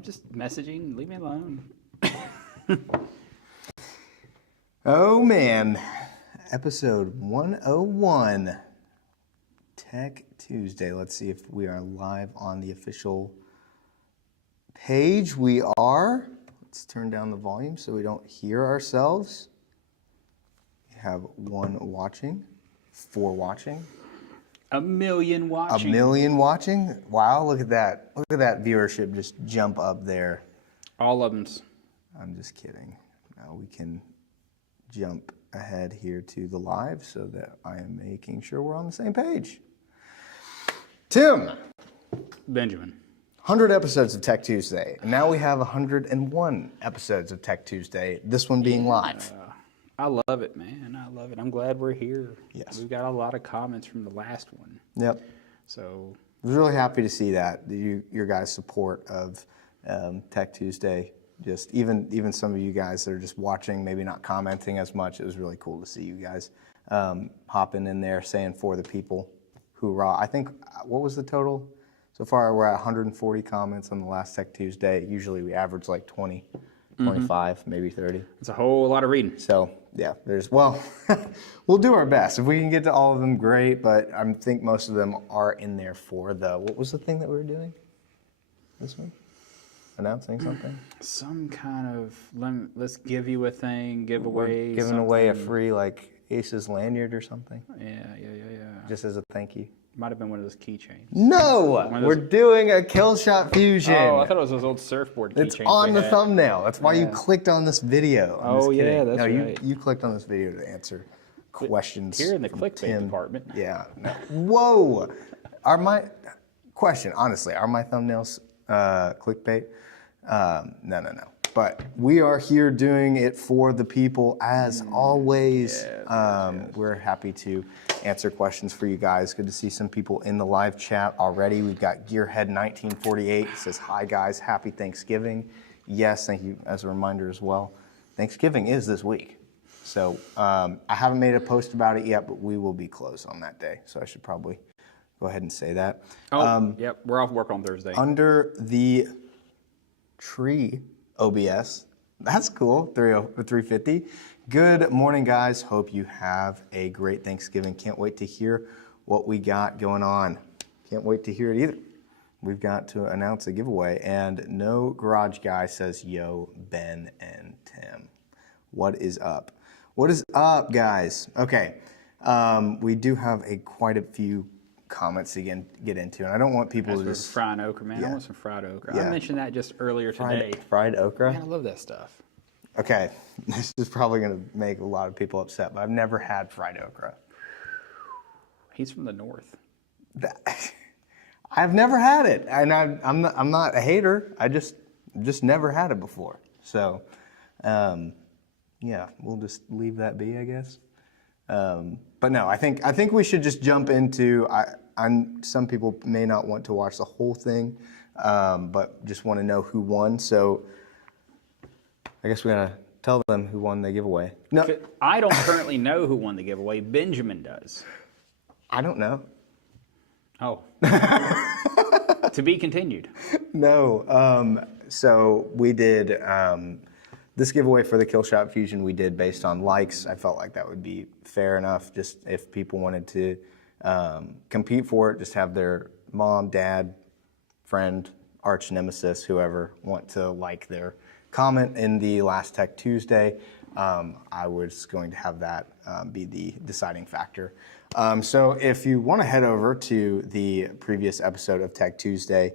I'm just messaging. Leave me alone. Oh man, episode 101, Tech Tuesday. Let's see if we are live on the official page. We are. Let's turn down the volume so we don't hear ourselves. We have 1 watching, 4 watching. 1 million watching. 1 million watching? Wow, look at that. Look at that viewership just jump up there. All of them's. I'm just kidding. Now we can jump ahead here to the live so that I am making sure we're on the same page. Tim. Benjamin. 100 episodes of Tech Tuesday. And now we have 101 episodes of Tech Tuesday, this one being live. I love it, man. I love it. I'm glad we're here. Yes. We've got a lot of comments from the last one. Yep. So I was really happy to see that, your guys' support of Tech Tuesday. Just even some of you guys that are just watching, maybe not commenting as much. It was really cool to see you guys hopping in there, saying for the people, hoorah. I think, what was the total? So far, we're at 140 comments on the last Tech Tuesday. Usually we average like 20, 25, maybe 30. it's a whole lot of reading. So, yeah, we'll do our best. If we can get to all of them, great, but I think most of them are in there for what was the thing that we were doing this week? Announcing something? Some kind of, let's give you a thing, give away Giving away a free, Aces lanyard or something, Yeah. just as a thank you. Might have been one of those keychains. No! We're doing a Killshot Fusion. Oh, I thought it was those old surfboard keychains. It's on the thumbnail. That's why you clicked on this video. I'm just kidding. That's right. You clicked on this video to answer questions. Here in the clickbait department. Yeah. No. Whoa! Are my thumbnails clickbait? No. But we are here doing it for the people as always. We're happy to answer questions for you guys. Good to see some people in the live chat already. We've got Gearhead1948 says, "Hi guys, happy Thanksgiving." Yes, thank you as a reminder as well. Thanksgiving is this week. So I haven't made a post about it yet, but we will be closed on that day. So I should probably go ahead and say that. Yep, we're off work on Thursday. Under the tree OBS. That's cool, 350. Good morning, guys. Hope you have a great Thanksgiving. Can't wait to hear what we got going on. Can't wait to hear it either. We've got to announce a giveaway, and No Garage Guy says, "Yo, Ben and Tim. What is up?" What is up, guys? Okay, we do have quite a few comments to get into, and I don't want people to just frying okra, man. Yeah. I want some fried okra. Yeah. I mentioned that just earlier today. fried okra. Man, I love that stuff. Okay, this is probably going to make a lot of people upset, but I've never had fried okra. He's from the north. I've never had it, and I'm not a hater. I just never had it before. So, yeah, we'll just leave that be, I guess. But no, I think we should just jump into. Some people may not want to watch the whole thing, but just want to know who won. So I guess we gotta tell them who won the giveaway. No, I don't currently know who won the giveaway. Benjamin does. I don't know. Oh. To be continued. No. So we did this giveaway for the Killshot Fusion. We did based on likes. I felt like that would be fair enough. Just if people wanted to compete for it, just have their mom, dad, friend, arch nemesis, whoever want to like their comment in the last Tech Tuesday. I was going to have that be the deciding factor. So if you want to head over to the previous episode of Tech Tuesday,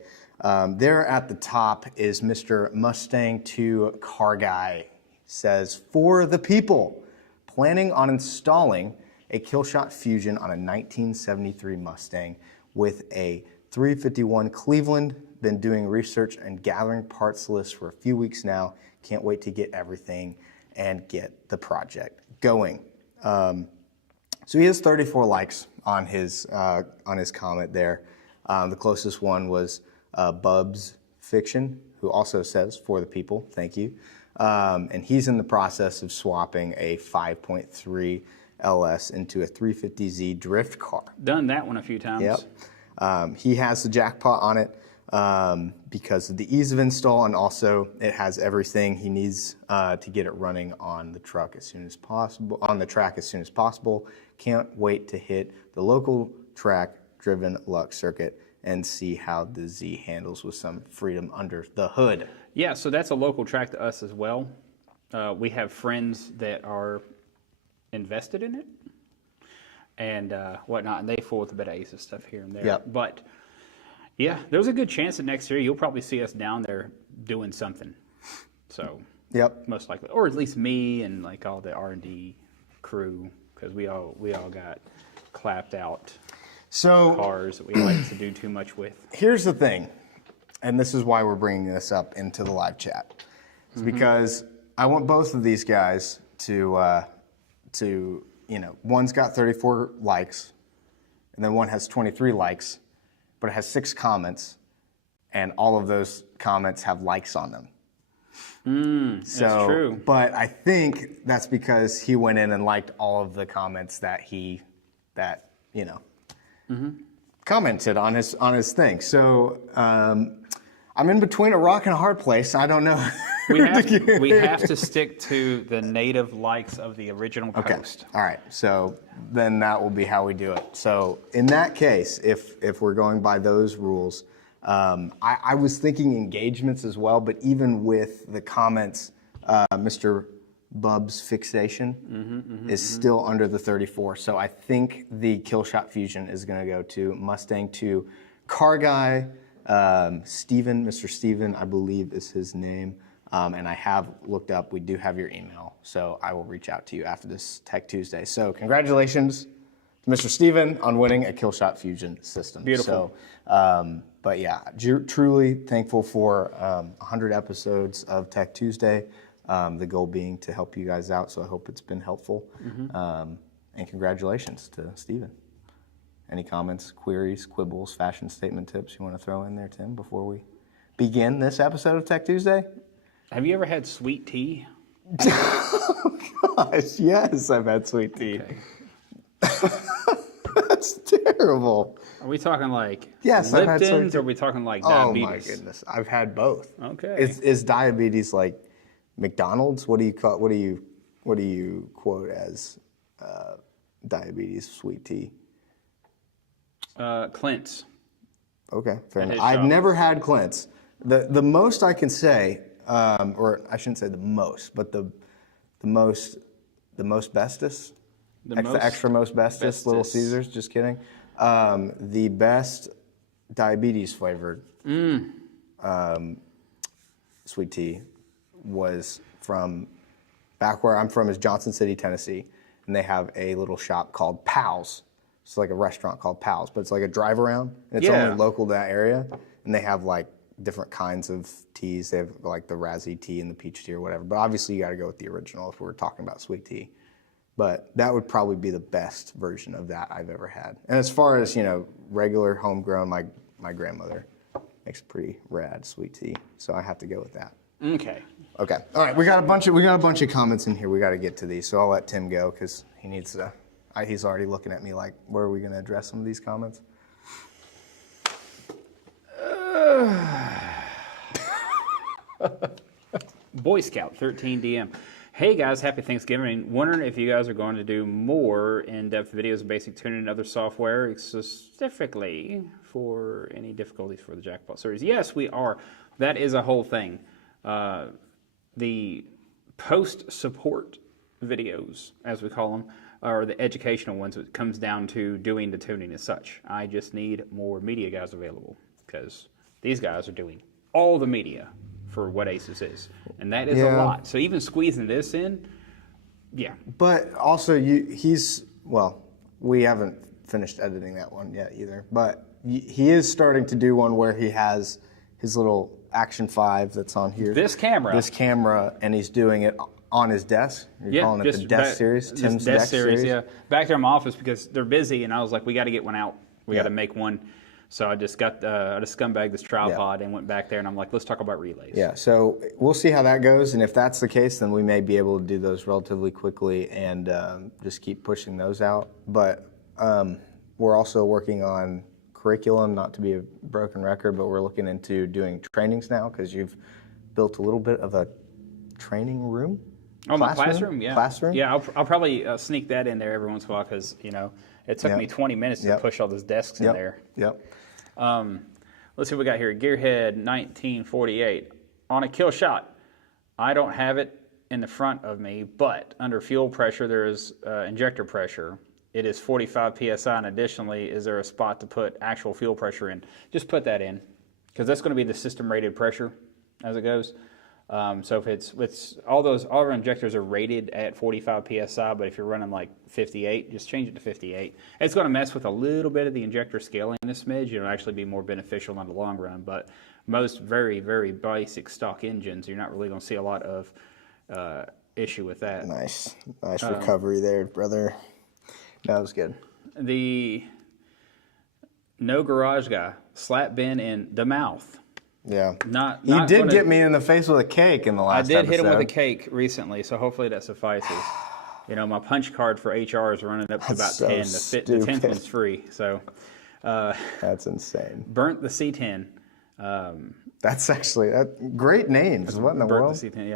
there at the top is Mr. Mustang 2 Car Guy. Says, "For the people planning on installing a Killshot Fusion on a 1973 Mustang with a 351 Cleveland. Been doing research and gathering parts lists for a few weeks now. Can't wait to get everything and get the project going." So he has 34 likes on his comment there. The closest one was Bubs Fiction, who also says, "For the people, thank you." And he's in the process of swapping a 5.3 LS into a 350Z drift car. Done that one a few times. Yep. He has the jackpot on it. because of the ease of install, and also it has everything he needs to get it running on the truck as soon as possible, on the track as soon as possible. Can't wait to hit the local track-driven Lux circuit and see how the Z handles with some freedom under the hood. Yeah, so that's a local track to us as well. We have friends that are invested in it and whatnot, and they fool with a bit of ACES stuff here and there. Yep. But yeah, there's a good chance that next year you'll probably see us down there doing something. So Yep. most likely, or at least me and like all the R&D crew, because we all got clapped out So cars that we like to do too much with. here's the thing, and this is why we're bringing this up into the live chat. It's because I want both of these guys to one's got 34 likes, and then one has 23 likes, but it has 6 comments, and all of those comments have likes on them. That's true. But I think that's because he went in and liked all of the comments that commented on his thing. So I'm in between a rock and a hard place. I don't know. We have to stick to the native likes of the original post. All right. So then that will be how we do it. So in that case, if we're going by those rules, I was thinking engagements as well, but even with the comments, Mr. Bub's fixation is still under the 34. So I think the Killshot Fusion is going to go to Mustang 2 Car Guy, Steven, Mr. Steven, I believe is his name. And I have looked up, we do have your email, so I will reach out to you after this Tech Tuesday. So congratulations to Mr. Steven on winning a Killshot Fusion system. Beautiful. So, but yeah, truly thankful for 100 episodes of Tech Tuesday, the goal being to help you guys out, so I hope it's been helpful. And congratulations to Steven. Any comments, queries, quibbles, fashion statement tips you want to throw in there, Tim, before we begin this episode of Tech Tuesday? Have you ever had sweet tea? Oh gosh, yes, I've had sweet tea. Okay. That's terrible. Are we talking like Yes, I've had sweet Lipton's, tea. or are we talking like Oh diabetes? my goodness, I've had both. Okay. Is diabetes like McDonald's? What do you call? What do you quote as diabetes sweet tea? Clint's. Okay, fair At enough. his I've shop. never had Clint's. The most I can say, or I shouldn't say the most, but the most bestest, extra most bestest, Little bestest. Caesars. Just kidding. The best diabetes flavored sweet tea was from back where I'm from is Johnson City, Tennessee, and they have a little shop called Pal's. It's like a restaurant called Pal's, but it's like a drive around, and it's Yeah. only local to that area, and they have like different kinds of teas. They have like the Razzie tea and the peach tea or whatever, but obviously you got to go with the original if we're talking about sweet tea. But that would probably be the best version of that I've ever had. And as far as, regular homegrown, my grandmother makes a pretty rad sweet tea, so I have to go with that. Okay. Okay. All right. We got a bunch of comments in here. We got to get to these, so I'll let Tim go because he needs to. He's already looking at me like, where are we going to address some of these comments? Boy Scout 13 DM. Hey guys, happy Thanksgiving. Wondering if you guys are going to do more in-depth videos of basic tuning and other software, specifically for any difficulties for the Jackpot series. Yes, we are. That is a whole thing. The post-support videos, as we call them, are the educational ones. It comes down to doing the tuning as such. I just need more media guys available because these guys are doing all the media for what ASUS is, and that is a lot. So even squeezing this in, yeah. But also, we haven't finished editing that one yet either. But he is starting to do one where he has his little Action 5 that's on here. This camera, and he's doing it on his desk. You're calling it the desk series, Tim's desk series. Yeah, back there in my office because they're busy, and I was like, we got to get one out. We got to make one. So I just got I just scumbagged this tripod and went back there, and I'm like, let's talk about relays. Yeah, so we'll see how that goes, and if that's the case, then we may be able to do those relatively quickly and just keep pushing those out. But we're also working on curriculum, not to be a broken record, but we're looking into doing trainings now because you've built a little bit of a training room. Oh, my classroom? Yeah. Classroom? Yeah, I'll probably sneak that in there every once in a while because, it took me 20 minutes to push all those desks in there. Yep. Let's see what we got here. Gearhead 1948. On a kill shot, I don't have it in the front of me, but under fuel pressure, there is injector pressure. It is 45 PSI, and additionally, is there a spot to put actual fuel pressure in? Just put that in, because that's going to be the system rated pressure as it goes. So if it's all our injectors are rated at 45 PSI, but if you're running like 58, just change it to 58. It's going to mess with a little bit of the injector scaling a smidge. It'll actually be more beneficial in the long run, but most very, very basic stock engines, you're not really going to see a lot of issue with that. Nice recovery there, brother. That was good. The No Garage Guy, slap Ben in the mouth. Yeah. You did get me in the face with a cake in the last episode. I did hit him with a cake recently, so hopefully that suffices. My punch card for HR is running up to about so 10. The 10th one's free. So that's insane. Burnt the C10. That's actually great names. What in the world? Burnt the C10,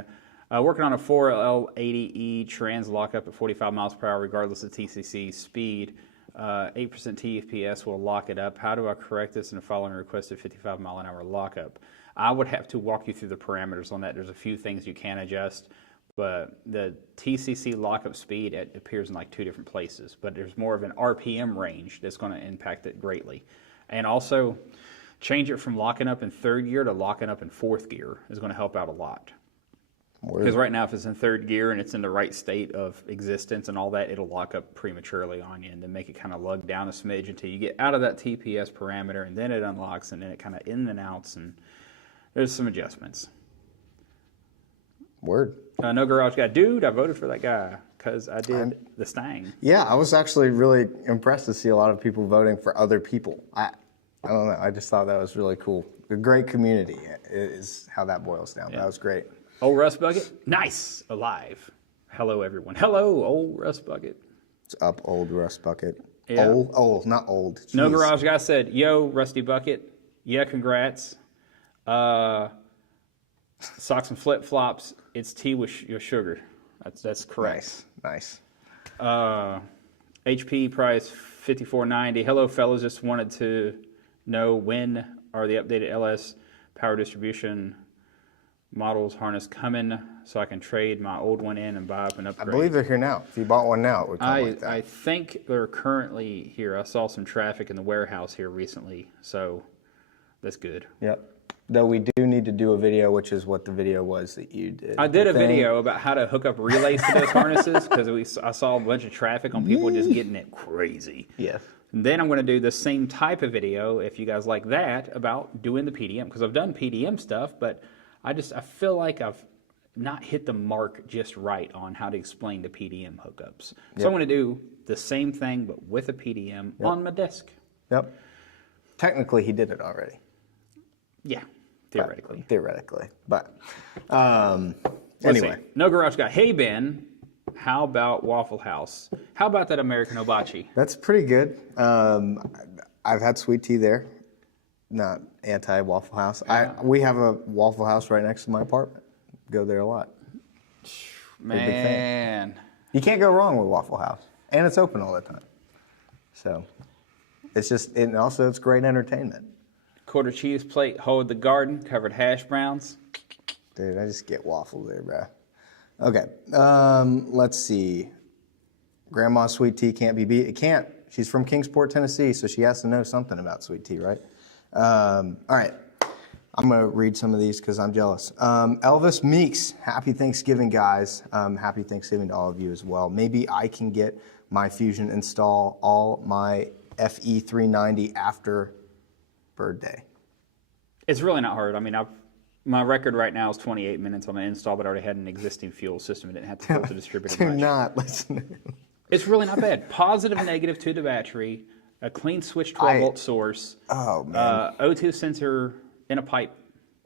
yeah. Working on a 4L80E trans lockup at 45 miles per hour, regardless of TCC speed. 8% TFPS will lock it up. How do I correct this in the following requested 55 mile an hour lockup? I would have to walk you through the parameters on that. There's a few things you can adjust, but the TCC lockup speed, it appears in like 2 different places, but there's more of an RPM range that's going to impact it greatly. And also, change it from locking up in 3rd gear to locking up in 4th gear is going to help out a lot. Because right now, if it's in 3rd gear and it's in the right state of existence and all that, it'll lock up prematurely on you and then make it kind of lug down a smidge until you get out of that TPS parameter, and then it unlocks, and then it kind of in and outs, and there's some adjustments. Word. No Garage Guy. Dude, I voted for that guy because I did the Stang. Yeah, I was actually really impressed to see a lot of people voting for other people. I don't know. I just thought that was really cool. A great community is how that boils down. Yeah. That was great. Old Rust Bucket, nice, alive. Hello, everyone. Hello, Old Rust Bucket. It's up, Old Rust Bucket. Yeah. Old, not old. Jeez. No Garage Guy said, yo, Rusty Bucket. Yeah, congrats. Socks and flip-flops. It's tea with your sugar. That's correct. Nice. HP price $54.90. Hello, fellas. Just wanted to know when are the updated LS power distribution models harness coming so I can trade my old one in and buy up an upgrade. I believe they're here now. If you bought one now, it would come like that. I think they're currently here. I saw some traffic in the warehouse here recently, so that's good. Yep. Though we do need to do a video, which is what the video was that you did. I did a video about how to hook up relays to those harnesses because I saw a bunch of traffic on people just getting it crazy. Yes. And then I'm going to do the same type of video, if you guys like that, about doing the PDM, because I've done PDM stuff, but I feel like I've not hit the mark just right on how to explain the PDM hookups. So I'm going to do the same thing, but with a PDM on my desk. Yep. Technically, he did it already. Yeah, theoretically. But anyway. See. No Garage Guy. Hey, Ben, how about Waffle House? How about that American Hibachi? That's pretty good. I've had sweet tea there. Not anti-Waffle House. We have a Waffle House right next to my apartment. Go there a lot. Man. You can't go wrong with Waffle House. And it's open all the time. So and also it's great entertainment. Quarter cheese plate, hold the garden, covered hash browns. Dude, I just get waffles there, bro. Okay, let's see. Grandma's sweet tea can't be beat. It can't. She's from Kingsport, Tennessee, so she has to know something about sweet tea, right? All right, I'm going to read some of these because I'm jealous. Elvis Meeks, happy Thanksgiving, guys. Happy Thanksgiving to all of you as well. Maybe I can get my Fusion install all my FE390 after Bird Day. It's really not hard. I mean, my record right now is 28 minutes on the install, but I already had an existing fuel system. I didn't have to go to the distributor much. Do not listen. It's really not bad. Positive, negative to the battery, a clean switch 12-volt source, O2 sensor in a pipe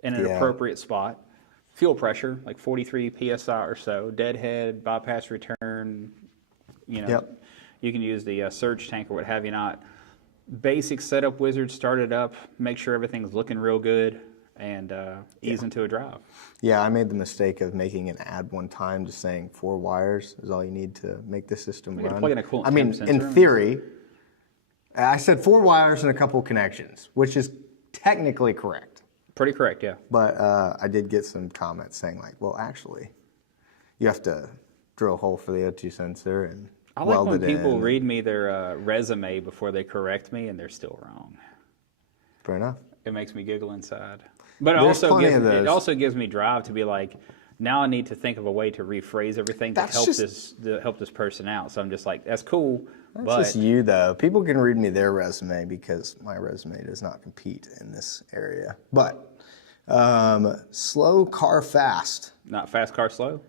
in an appropriate spot, fuel pressure, like 43 PSI or so, deadhead, bypass return, you can use the surge tank or what have you not. basic setup wizard, start it up, make sure everything's looking real good, and ease into a drive. Yeah, I made the mistake of making an ad one time, just saying 4 wires is all you need to make the system You gotta run. plug in a coolant I mean, temp in sensor. theory, I said 4 wires and a couple connections, which is technically correct. Pretty correct, yeah. But I did get some comments saying like, well, actually, you have to drill a hole for the O2 sensor and I like weld when it people in. read me their resume before they correct me, and they're still wrong. Fair enough. It makes me giggle inside. But There's plenty of it those. also gives me drive to be like, now I need to think of a way to rephrase everything to That's help just- help this person out. So I'm just like, that's cool, That's but just you, though. People can read me their resume because my resume does not compete in this area. But slow car fast. not fast car slow.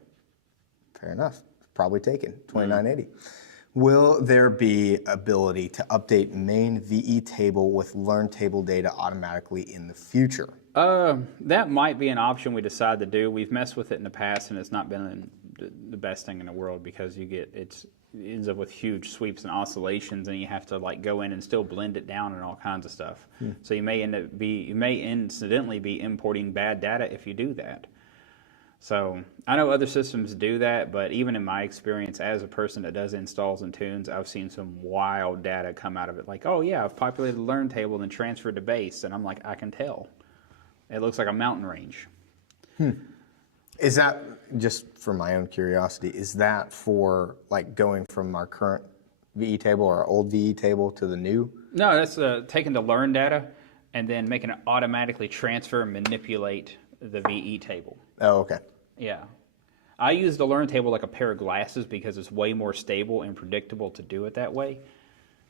Fair enough. Probably taken. 2980. Will there be ability to update main VE table with learn table data automatically in the future? That might be an option we decide to do. We've messed with it in the past, and it's not been the best thing in the world because it ends up with huge sweeps and oscillations, and you have to like go in and still blend it down and all kinds of stuff. So you may incidentally be importing bad data if you do that. So I know other systems do that, but even in my experience as a person that does installs and tunes, I've seen some wild data come out of it. Like, oh yeah, I've populated the learn table and then transferred to base, and I'm like, I can tell. It looks like a mountain range. Is that, just for my own curiosity, is that for like going from our current VE table or our old VE table to the new? No, that's taking the learn data and then making it automatically transfer and manipulate the VE table. Oh, okay. Yeah. I use the learn table like a pair of glasses because it's way more stable and predictable to do it that way.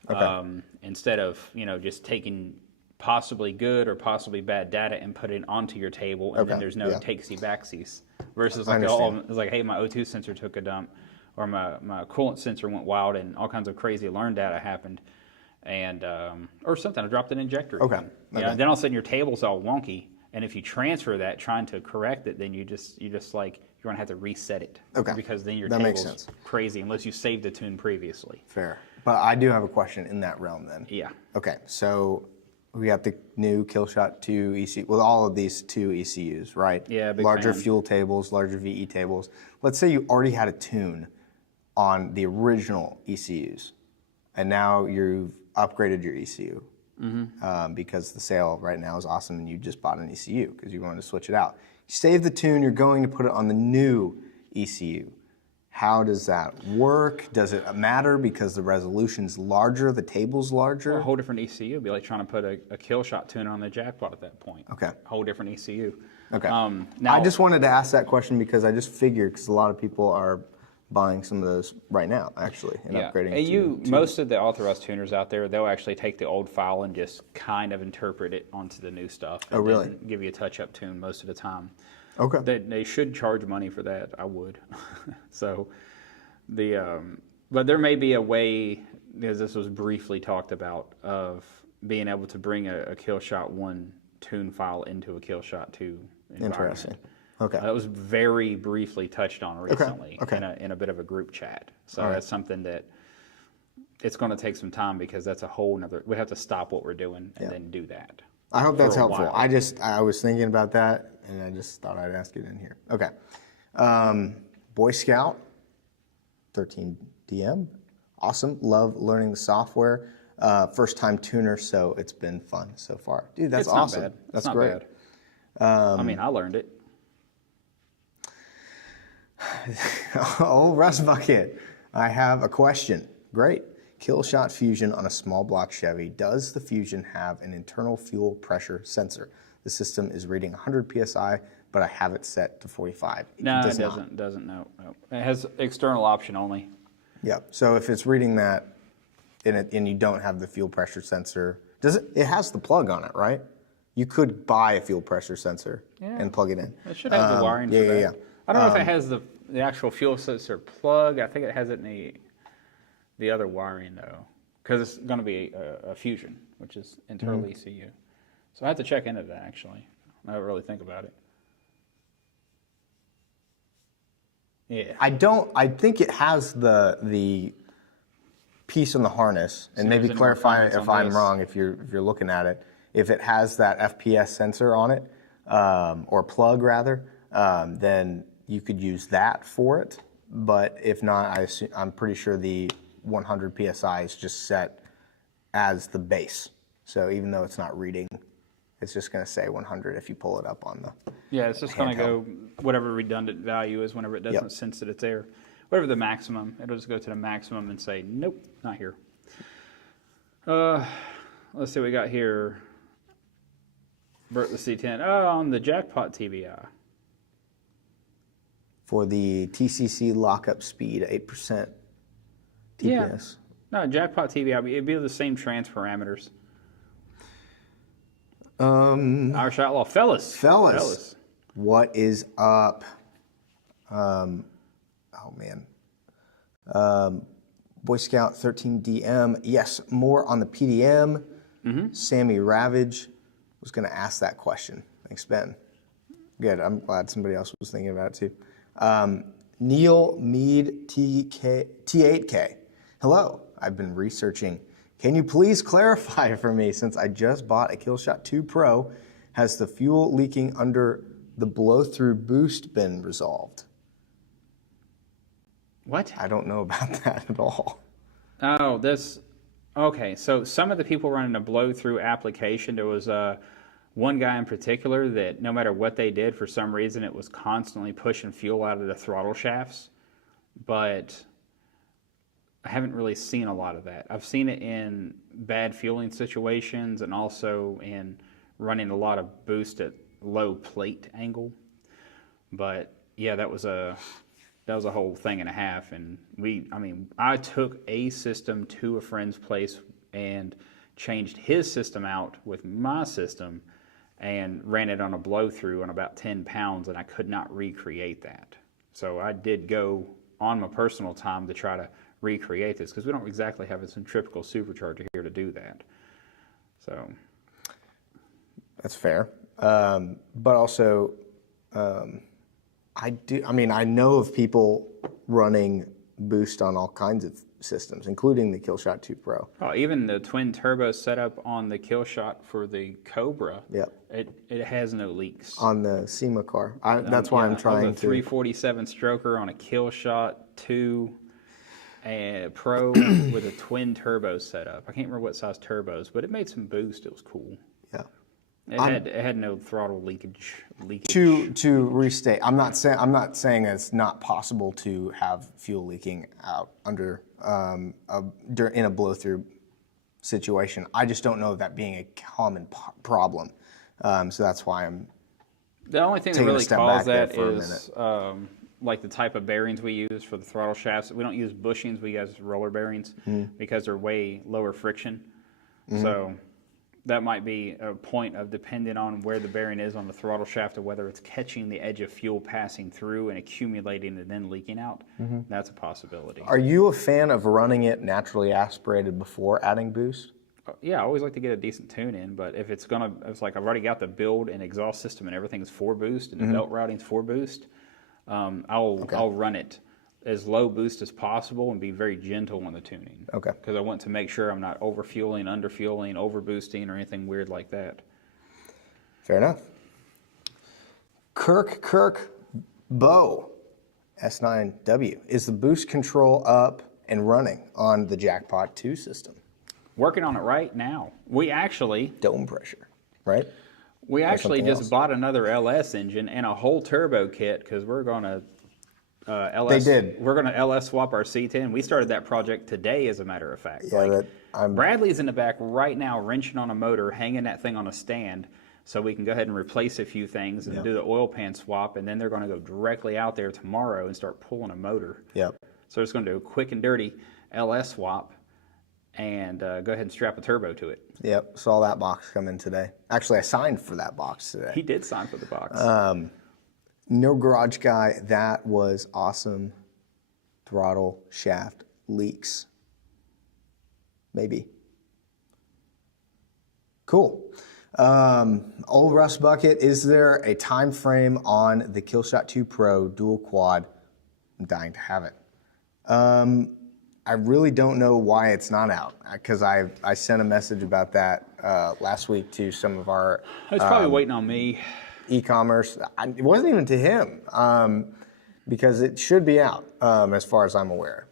Okay. Instead of, just taking possibly good or possibly bad data and put it onto your table, and then Okay, there's no yeah. takesy backsies. Versus I like, understand. it's like, hey, my O2 sensor took a dump, or my coolant sensor went wild, and all kinds of crazy learn data happened, and or something. I dropped an injector. Okay, even. okay. Then all of a sudden your table's all wonky. And if you transfer that, trying to correct it, then you just like you're gonna have to reset it. Okay. Because then your That makes table's sense. crazy unless you saved the tune previously. Fair. But I do have a question in that realm then. Yeah. Okay, so we got the new Killshot 2 ECU, with all of these 2 ECUs, right? Yeah, big larger fan. fuel tables, larger VE tables. Let's say you already had a tune on the original ECUs, and now you've upgraded your ECU because the sale right now is awesome, and you just bought an ECU because you wanted to switch it out. You save the tune, you're going to put it on the new ECU. How does that work? Does it matter because the resolution's larger, the table's larger? A whole different ECU. It'd be like trying to put a kill shot tuner on the jackpot at that point. Okay. A whole different ECU. Okay. Now, I just wanted to ask that question because I just figured, because a lot of people are buying some of those right now, actually, and upgrading and to most of the authorized tuners out there, they'll actually take the old file and just kind of interpret it onto the new stuff. Oh, and really? then give you a touch-up tune most of the time. Okay. They should charge money for that. I would. So, but there may be a way, because this was briefly talked about, of being able to bring a Killshot 1 tune file into a Killshot 2 environment. Interesting. Okay. That was very briefly touched on recently Okay. in a bit of a group chat. So All right. that's something that it's going to take some time because that's a whole nother. We have to stop what we're doing and then do that. I hope that's for a helpful. while. I was thinking about that, and I just thought I'd ask it in here. Okay. Boy Scout, 13DM. Awesome. Love learning the software. First time tuner, so it's been fun so far. Dude, that's It's not awesome. bad. That's It's not great. bad. I mean, I learned it. Oh, Rust Bucket. I have a question. Great. Killshot Fusion on a small block Chevy. Does the Fusion have an internal fuel pressure sensor? The system is reading 100 PSI, but I have it set to 45. No, does it not. doesn't. No. It has external option only. Yeah. So if it's reading that and you don't have the fuel pressure sensor, it has the plug on it, right? You could buy a fuel pressure sensor and plug it in. It should have the wiring for yeah, that. yeah. I don't know if it has the actual fuel sensor plug. I think it has it in the other wiring though, because it's going to be a Fusion, which is internal ECU. So I have to check into that actually. I don't really think about it. Yeah. I think it has the piece on the harness, and See if maybe there's any more clarify comments if on I'm this. wrong, if you're looking at it, if it has that FPS sensor on it, or plug rather, then you could use that for it. But if not, I'm pretty sure the 100 PSI is just set as the base. So even though it's not reading, it's just going to say 100 if you pull it up on the. Yeah, it's just going to handheld. go whatever redundant value is whenever it doesn't sense that it's there. Whatever the maximum, it'll just go to the maximum and say, nope, not here. Let's see what we got here. Bert the C10. Oh, on the Jackpot TBI. For the TCC lockup speed, 8% TPS. No, Jackpot TBI, it'd be the same trans parameters. Irish Outlaw. Fellas. What is up? Oh man. Boy Scout 13DM. Yes, more on the PDM. Sammy Ravage was going to ask that question. Thanks, Ben. Good. I'm glad somebody else was thinking about it too. Neil Mead T8K. Hello. I've been researching. Can you please clarify for me, since I just bought a Killshot 2 Pro, has the fuel leaking under the blow-through boost been resolved? What? I don't know about that at all. Oh, okay. So some of the people running a blow-through application, there was one guy in particular that no matter what they did, for some reason, it was constantly pushing fuel out of the throttle shafts. But I haven't really seen a lot of that. I've seen it in bad fueling situations and also in running a lot of boost at low plate angle. But yeah, that was a whole thing and a half. And I took a system to a friend's place and changed his system out with my system and ran it on a blow through on about 10 pounds, and I could not recreate that. So I did go on my personal time to try to recreate this because we don't exactly have a centrifugal supercharger here to do that. So That's fair. But also, I know of people running boost on all kinds of systems, including the Killshot 2 Pro. oh, even the twin turbo setup on the Killshot for the Cobra, Yep. it has no leaks. On the SEMA car. That's why I'm I trying was a to. 347 stroker on a Killshot 2 Pro with a twin turbo setup. I can't remember what size turbos, but it made some boost. It was cool. Yeah. It had no throttle leakage. To restate, I'm not saying it's not possible to have fuel leaking out under in a blow through situation. I just don't know that being a common problem. So that's why I'm. The only thing that taking a really step caused back there that for a is like the type of bearings we use for the throttle shafts. We don't use bushings, we use roller bearings because they're way lower friction. So that might be a point of depending on where the bearing is on the throttle shaft, or whether it's catching the edge of fuel passing through and accumulating and then leaking out. That's a possibility. Are you a fan of running it naturally aspirated before adding boost? Yeah, I always like to get a decent tune in, but if it's like I've already got the build and exhaust system and everything's for boost and the belt routing's for boost, I'll run it as low boost as possible and be very gentle on the tuning. Okay. Because I want to make sure I'm not over fueling, under fueling, over boosting, or anything weird like that. Fair enough. Kirk Bow S9W. Is the boost control up and running on the Jackpot 2 system? Working on it right now. We actually Dome pressure, right? just else? bought another LS engine and a whole turbo kit because we're going to LS. They did. We're going to LS swap our C10. We started that project today, as a matter of fact. Yeah, Bradley's in the back right now, wrenching on a motor, hanging that thing on a stand, so we can go ahead and replace a few things and do the oil pan swap. And then they're going to go directly out there tomorrow and start pulling a motor. Yep. So it's going to do a quick and dirty LS swap and go ahead and strap a turbo to it. Yep. Saw that box come in today. Actually, I signed for that box today. He did sign for the box. No Garage Guy, that was awesome. Throttle shaft leaks. Maybe. Cool. Old Russ Bucket, is there a time frame on the Killshot 2 Pro dual quad? I'm dying to have it. I really don't know why it's not out, because I sent a message about that last week to some of our It's probably waiting on me. e-commerce. It wasn't even to him, because it should be out, as far as I'm aware,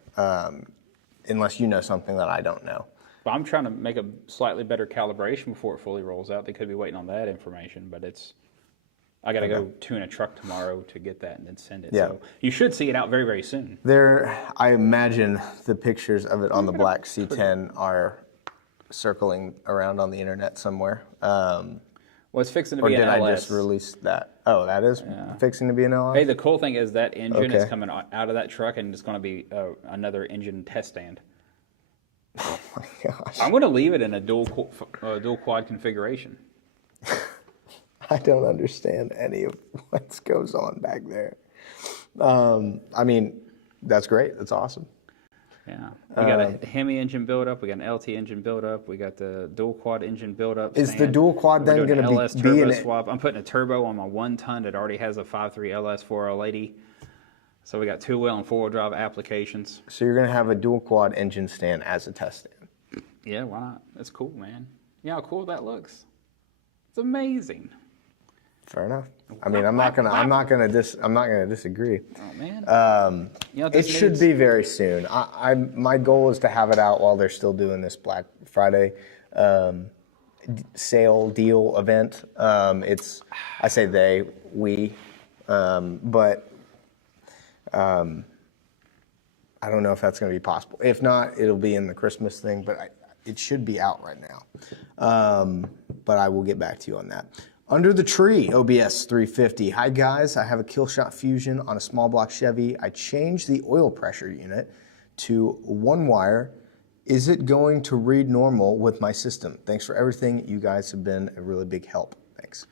unless you know something that I don't know. But I'm trying to make a slightly better calibration before it fully rolls out. They could be waiting on that information, but I got to go tune a truck tomorrow to get that and then send it. Yeah. So you should see it out very, very soon. I imagine the pictures of it on the black C10 are circling around on the internet somewhere. Well, it's fixing to Or be did an LS. I just release that? Oh, that is fixing to be an LS? Hey, the cool thing is that engine is Okay. coming out of that truck, and it's going to be another engine test stand. Oh my gosh. I'm going to leave it in a dual quad configuration. I don't understand any of what goes on back there. I mean, that's great. That's awesome. Yeah, we got a Hemi engine build-up. We got an LT engine build-up. We got the dual quad engine build-up. Is the dual quad then going to be LS be turbo in it? swap? I'm putting a turbo on my 1-ton that already has a 5.3 LS 4L80. So we got 2-wheel and 4-wheel drive applications. So you're going to have a dual quad engine stand as a test stand. Yeah, why not? That's cool, man. Yeah, how cool that looks. It's amazing. Fair enough. I mean, I'm not gonna disagree. Oh man. It should be very soon. My goal is to have it out while they're still doing this Black Friday sale deal event. I say we, but I don't know if that's going to be possible. If not, it'll be in the Christmas thing, but it should be out right now. But I will get back to you on that. Under the Tree, OBS 350. Hi guys, I have a Killshot Fusion on a small block Chevy. I changed the oil pressure unit to 1-wire. Is it going to read normal with my system? Thanks for everything. You guys have been a really big help. Thanks.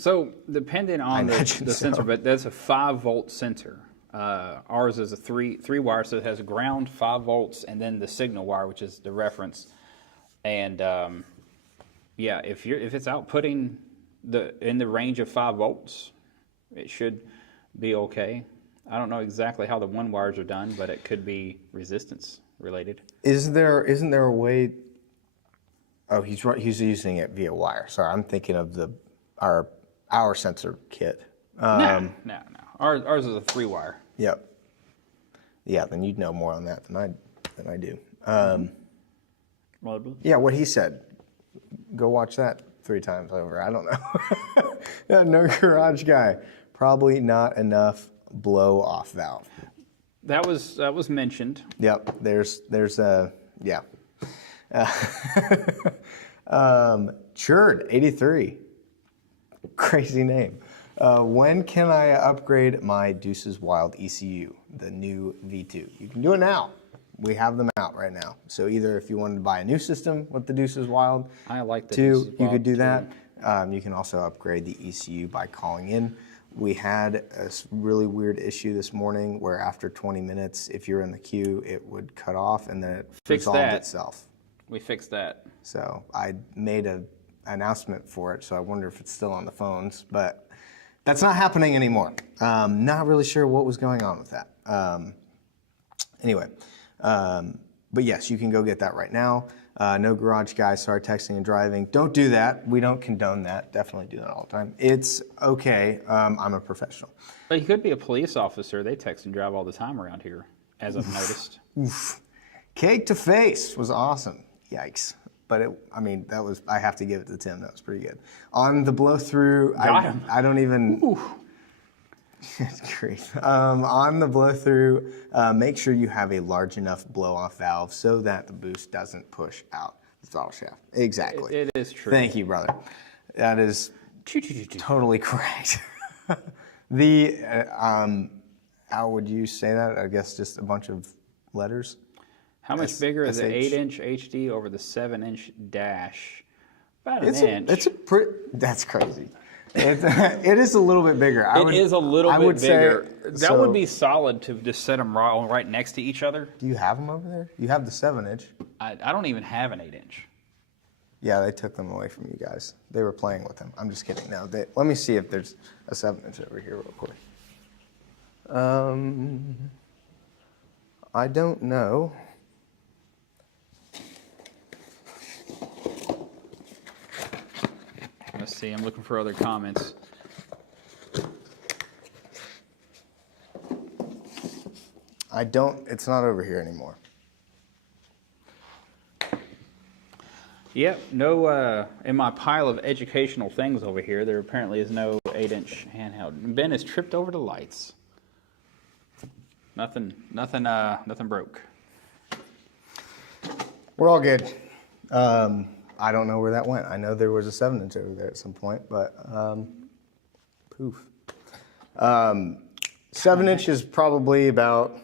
So depending on the imagine so. sensor, but that's a 5-volt sensor. Ours is a three wire, so it has ground, 5 volts, and then the signal wire, which is the reference. And yeah, if it's outputting in the range of 5 volts, it should be okay. I don't know exactly how the 1-wires are done, but it could be resistance related. Isn't there a way? Oh, he's using it via wire. Sorry, I'm thinking of our sensor kit. No. Ours is a 3-wire. Yep. Yeah, then you'd know more on that than I do. Yeah, what he said. Go watch that 3 times over. I don't know. No garage guy. Probably not enough blow off valve. That was mentioned. Yep. There's a yeah. Churd 83. Crazy name. When can I upgrade my Deuces Wild ECU, the new V2? You can do it now. We have them out right now. So either if you wanted to buy a new system with the Deuces Wild, I like the 2, Deuces you Wild could do too. that. You can also upgrade the ECU by calling in. We had a really weird issue this morning where after 20 minutes, if you're in the queue, it would cut off and then it resolved itself. We fixed that. So I made an announcement for it, so I wonder if it's still on the phones, but that's not happening anymore. Not really sure what was going on with that. Anyway, but yes, you can go get that right now. No garage guys, sorry, texting and driving. Don't do that. We don't condone that. Definitely do that all the time. It's okay. I'm a professional. But he could be a police officer. They text and drive all the time around here, as I've noticed. Cake to face was awesome. Yikes. But I have to give it to Tim. That was pretty good. On the blow through, Got him. I don't even. Ooh. Great. On the blow through, make sure you have a large enough blow off valve so that the boost doesn't push out the throttle shaft. Exactly. It is true. Thank you, brother. That is Choo-choo-choo-choo. totally correct. How would you say that? I guess just a bunch of letters. How much bigger is the SH? 8-inch HD over the 7-inch dash? About an inch. That's crazy. It is a little bit bigger. It is a little bit bigger. That so- would be solid to just set them right next to each other. Do you have them over there? You have the 7-inch. I don't even have an 8-inch. Yeah, they took them away from you guys. They were playing with them. I'm just kidding. No, let me see if there's a 7-inch over here real quick. I don't know. Let's see. I'm looking for other comments. It's not over here anymore. Yep, no, in my pile of educational things over here, there apparently is no 8-inch handheld. Ben has tripped over the lights. Nothing broke. We're all good. I don't know where that went. I know there was a 7-inch over there at some point, but poof. 7-inch is probably about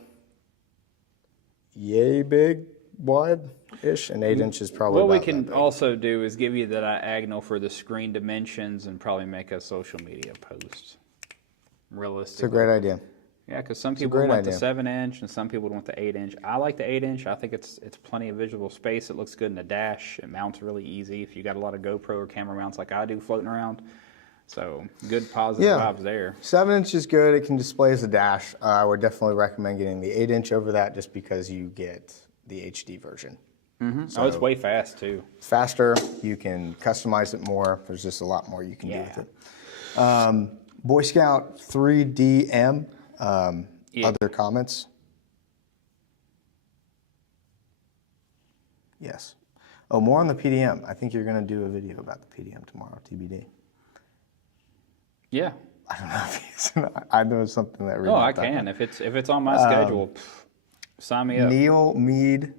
yay big, wide-ish, and 8-inch is probably What we about can that big. also do is give you the diagonal for the screen dimensions and probably make a social media post. Realistically. It's a great idea. Yeah, because some people great want the idea. 7-inch and some people want the 8-inch. I like the 8-inch. I think it's plenty of visual space. It looks good in the dash. It mounts really easy if you got a lot of GoPro or camera mounts like I do floating around. So good positive Yeah. vibes there. 7-inch is good. It can display as a dash. I would definitely recommend getting the 8-inch over that just because you get the HD version. Oh, it's way fast too. It's faster. You can customize it more. There's just a lot more you can do with it. Boy Scout 3DM. Yeah. Other comments? Yes. Oh, more on the PDM. I think you're going to do a video about the PDM tomorrow, TBD. Yeah. I don't know if it's, I know it's something that. Oh, I can. If it's on my schedule, sign me up. Neil Mead,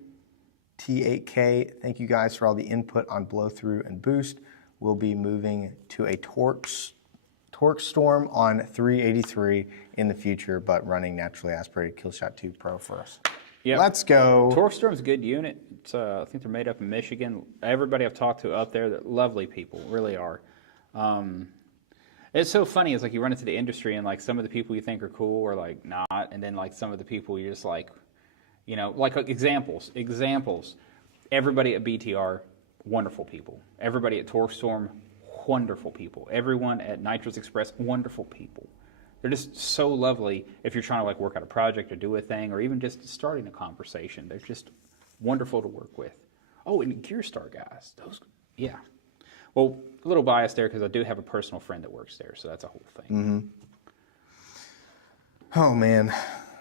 T8K. Thank you guys for all the input on blow through and boost. We'll be moving to a Torque Storm on 383 in the future, but running naturally aspirated Killshot 2 Pro for us. Yep. Let's go. Torque Storm's a good unit. It's, I think they're made up in Michigan. Everybody I've talked to up there, they're lovely people, really are. It's so funny. It's like you run into the industry and like some of the people you think are cool are like not, and then like some of the people you're just like, you know, like examples. Everybody at BTR, wonderful people. Everybody at Torque Storm, wonderful people. Everyone at Nitrous Express, wonderful people. They're just so lovely if you're trying to like work out a project or do a thing or even just starting a conversation. They're just wonderful to work with. Oh, and Gearstar guys, those, yeah. Well, a little biased there because I do have a personal friend that works there, so that's a whole thing. Oh man,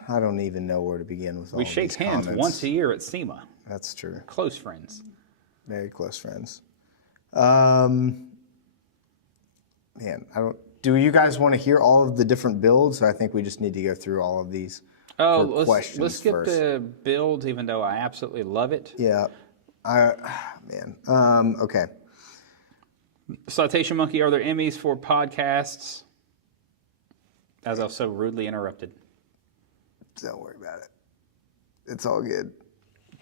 I don't even know where to begin with all We of shake these hands comments. once a year at SEMA. That's true. Close friends. Very close friends. Man, I don't. Do you guys want to hear all of the different builds? I think we just need to go through all of these. Oh, for questions let's skip first. the builds, even though I absolutely love it. Yeah, okay. Citation Monkey, are there Emmys for podcasts? As I was so rudely interrupted. Don't worry about it. It's all good.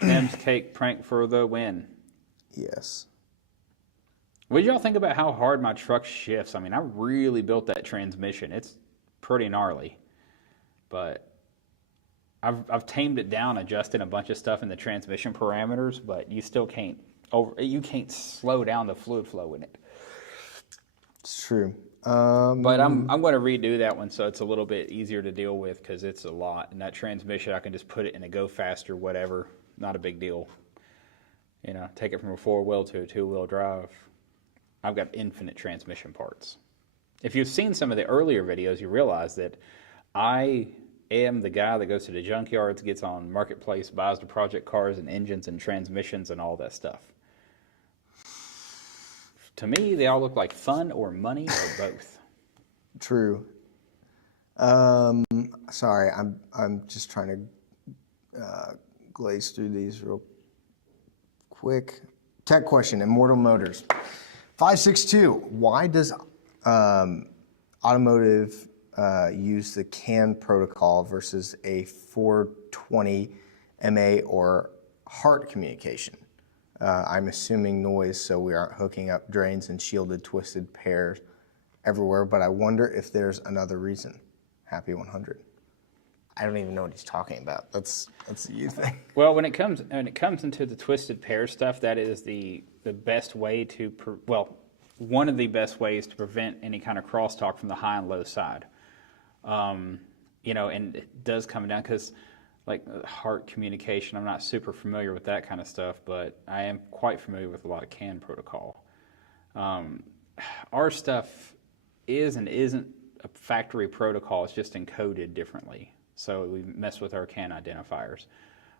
M's cake prank for the win. Yes. What did y'all think about how hard my truck shifts? I mean, I really built that transmission. It's pretty gnarly. But I've tamed it down, adjusted a bunch of stuff in the transmission parameters, but you still can't slow down the fluid flow in it. It's true. But I'm going to redo that one so it's a little bit easier to deal with because it's a lot. And that transmission, I can just put it in a go faster, whatever. Not a big deal. You know, take it from a 4-wheel to a 2-wheel drive. I've got infinite transmission parts. If you've seen some of the earlier videos, you realize that I am the guy that goes to the junkyards, gets on Marketplace, buys the project cars and engines and transmissions and all that stuff. To me, they all look like fun or money or both. True. Sorry, I'm just trying to glaze through these real quick. Tech question: Immortal Motors, 562. Why does automotive use the CAN protocol versus a 420 MA or HART communication? I'm assuming noise, so we aren't hooking up drains and shielded twisted pairs everywhere, but I wonder if there's another reason. Happy 100. I don't even know what he's talking about. That's a you thing. Well, when it comes into the twisted pair stuff, that is the best way to one of the best ways to prevent any kind of crosstalk from the high and low side. You know, and it does come down because like heart communication. I'm not super familiar with that kind of stuff, but I am quite familiar with a lot of CAN protocol. Our stuff is and isn't a factory protocol. It's just encoded differently. So we mess with our CAN identifiers.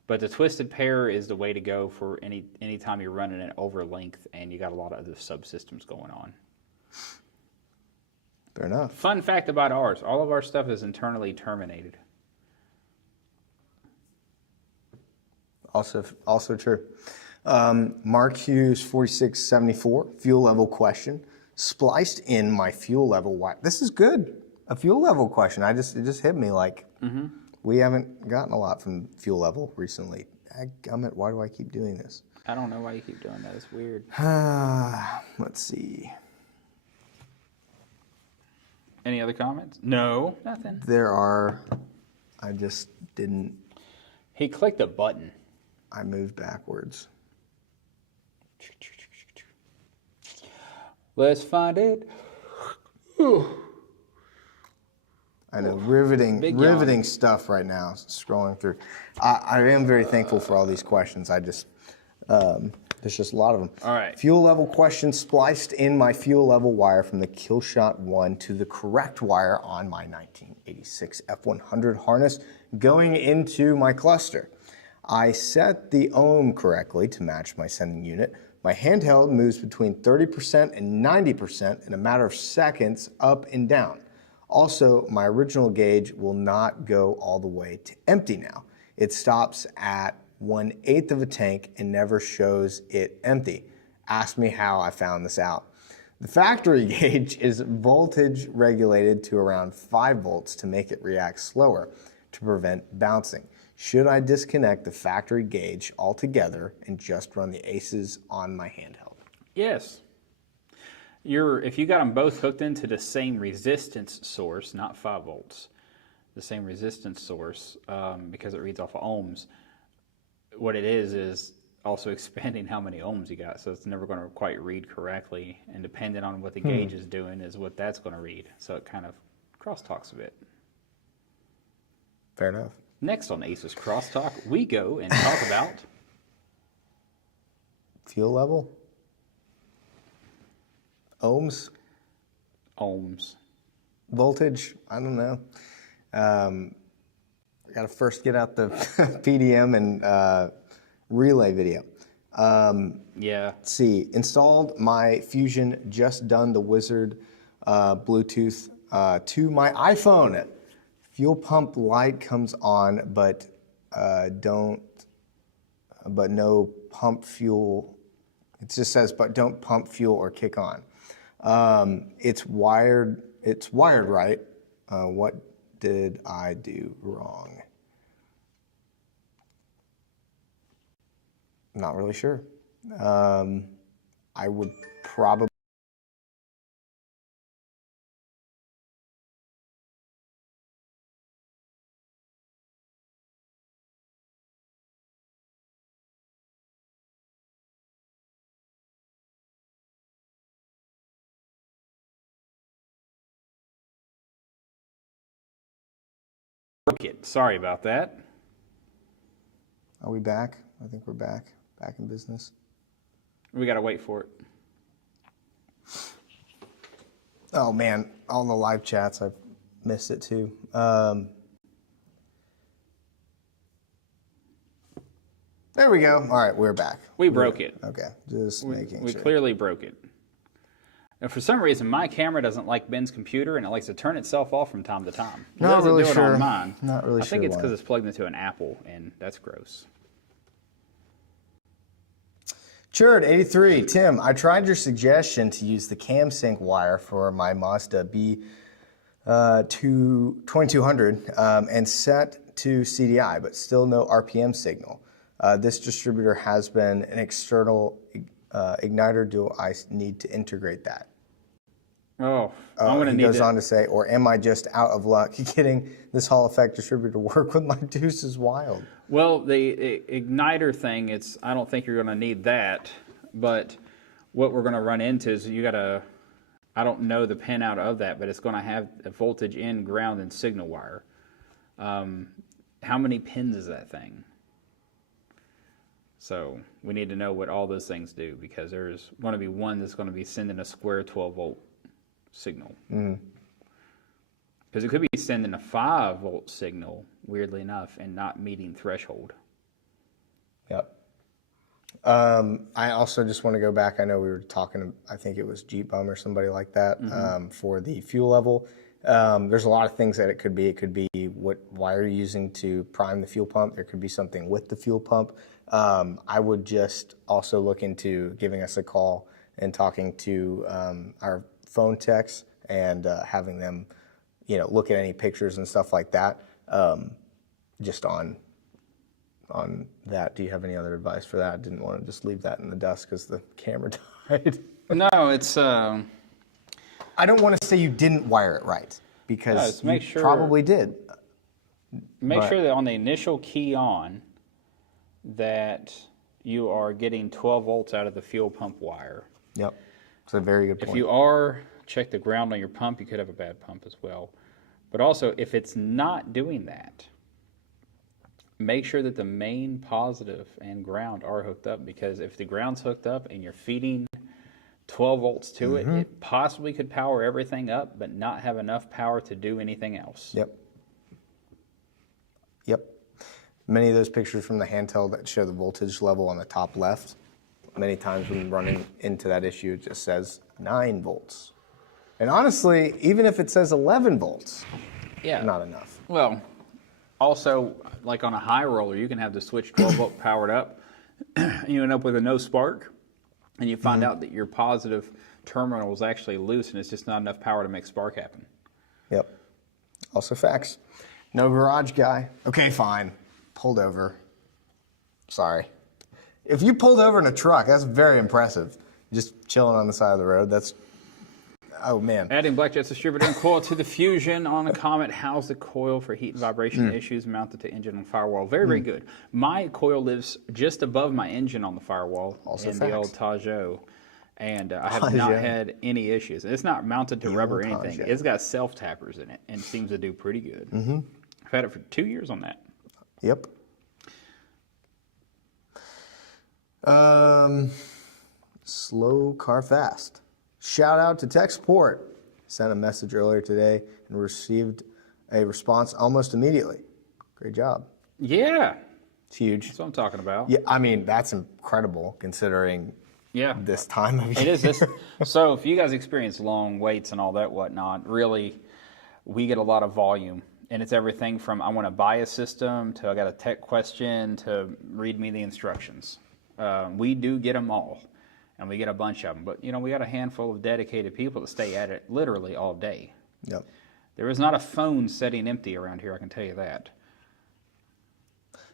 But the twisted pair is the way to go for any time you're running it over length and you got a lot of other subsystems going on. Fair enough. Fun fact about ours, all of our stuff is internally terminated. Also true. Mark Hughes 4674, fuel level question. Spliced in my fuel level wire. This is good. A fuel level question. It just hit me like we haven't gotten a lot from fuel level recently. Why do I keep doing this? I don't know why you keep doing that. It's weird. Let's see. Any other comments? No, nothing. There are. I just didn't. He clicked a button. I moved backwards. Let's find it. I know, riveting stuff right now, scrolling through. I am very thankful for all these questions. There's just a lot of them. All right. Fuel level question, spliced in my fuel level wire from the Killshot 1 to the correct wire on my 1986 F100 harness going into my cluster. I set the ohm correctly to match my sending unit. My handheld moves between 30% and 90% in a matter of seconds up and down. Also, my original gauge will not go all the way to empty now. It stops at 1/8 of a tank and never shows it empty. Ask me how I found this out. The factory gauge is voltage regulated to around 5 volts to make it react slower to prevent bouncing. Should I disconnect the factory gauge altogether and just run the ACEs on my handheld? Yes. If you got them both hooked into the same resistance source, not 5 volts, the same resistance source, because it reads off of ohms, what it is also expanding how many ohms you got, so it's never going to quite read correctly, and depending on what the gauge is doing is what that's going to read, so it kind of crosstalks a bit. Fair enough. Next on ACES Crosstalk, we go and talk about fuel level? Ohms? Ohms. Voltage? I don't know. I got to first get out the PDM and relay video. Yeah. Let's see. Installed my Fusion, just done the Wizard Bluetooth to my iPhone. Fuel pump light comes on, but no pump fuel. It just says, but don't pump fuel or kick on. It's wired right. What did I do wrong? Not really sure. I would probably Broke it. Sorry about that. Are we back? I think we're back in business. We got to wait for it. Oh man, all the live chats, I've missed it too. There we go. All right, we're back. We broke it. Okay, just making We sure. clearly broke it. And for some reason, my camera doesn't like Ben's computer, and it likes to turn itself off from time to time. It Not doesn't really do it sure. on mine. Not really I think sure it's why. because it's plugged into an Apple, and that's gross. Churd83, Tim, I tried your suggestion to use the CamSync wire for my Mazda B2200 and set to CDI, but still no RPM signal. This distributor has been an external igniter. Do I need to integrate that? Oh, I'm going to He need goes to... on to say, or am I just out of luck getting this Hall Effect distributor to work with my Deuce is Wild? Well, the igniter thing, I don't think you're going to need that, but what we're going to run into is you got to, I don't know the pinout of that, but it's going to have a voltage in, ground, and signal wire. how many pins is that thing? So we need to know what all those things do, because there's going to be one that's going to be sending a square 12-volt signal. Because it could be sending a 5-volt signal, weirdly enough, and not meeting threshold. Yep. I also just want to go back. I know we were talking, I think it was Jeep Bum or somebody like that, for the fuel level. There's a lot of things that it could be. It could be what wire you're using to prime the fuel pump. There could be something with the fuel pump. I would just also look into giving us a call and talking to our phone techs and having them, look at any pictures and stuff like that. Just on that, do you have any other advice for that? I didn't want to just leave that in the dust because the camera died. No, it's... I don't want to say you didn't wire it right, because you probably did. Make sure that on the initial key on, that you are getting 12 volts out of the fuel pump wire. Yep, it's a very good point. If you are, check the ground on your pump. You could have a bad pump as well. But also, if it's not doing that, make sure that the main positive and ground are hooked up, because if the ground's hooked up and you're feeding 12 volts to it, it possibly could power everything up, but not have enough power to do anything else. Yep. Many of those pictures from the handheld that show the voltage level on the top left, many times when running into that issue, it just says 9 volts. And honestly, even if it says 11 volts, not enough. Well, also, like on a high roller, you can have the switch 12 volt powered up, and you end up with a no spark, and you find out that your positive terminal is actually loose, and it's just not enough power to make spark happen. Yep. Also facts. No garage guy. Okay, fine. Pulled over. Sorry. If you pulled over in a truck, that's very impressive. Just chilling on the side of the road, that's... Oh, man. Adding Blackjet's distributor and coil to the Fusion on a Comet. How's the coil for heat and vibration issues mounted to engine and firewall? Very, very good. My coil lives just above my engine on the firewall Also in facts. the old Tajot. And I have not had any issues. It's not mounted to rubber or anything. Tajot. It's got self-tappers in it and seems to do pretty good. I've had it for 2 years on that. Yep. Slow car fast. Shout out to tech support. Sent a message earlier today and received a response almost immediately. Great job. Yeah. It's huge. That's what I'm talking about. Yeah, I mean, that's incredible considering this time of year. It is this. So if you guys experience long waits and all that whatnot, really, we get a lot of volume. And it's everything from I want to buy a system to I got a tech question to read me the instructions. We do get them all. And we get a bunch of them. But, we got a handful of dedicated people that stay at it literally all day. Yep. There is not a phone sitting empty around here, I can tell you that.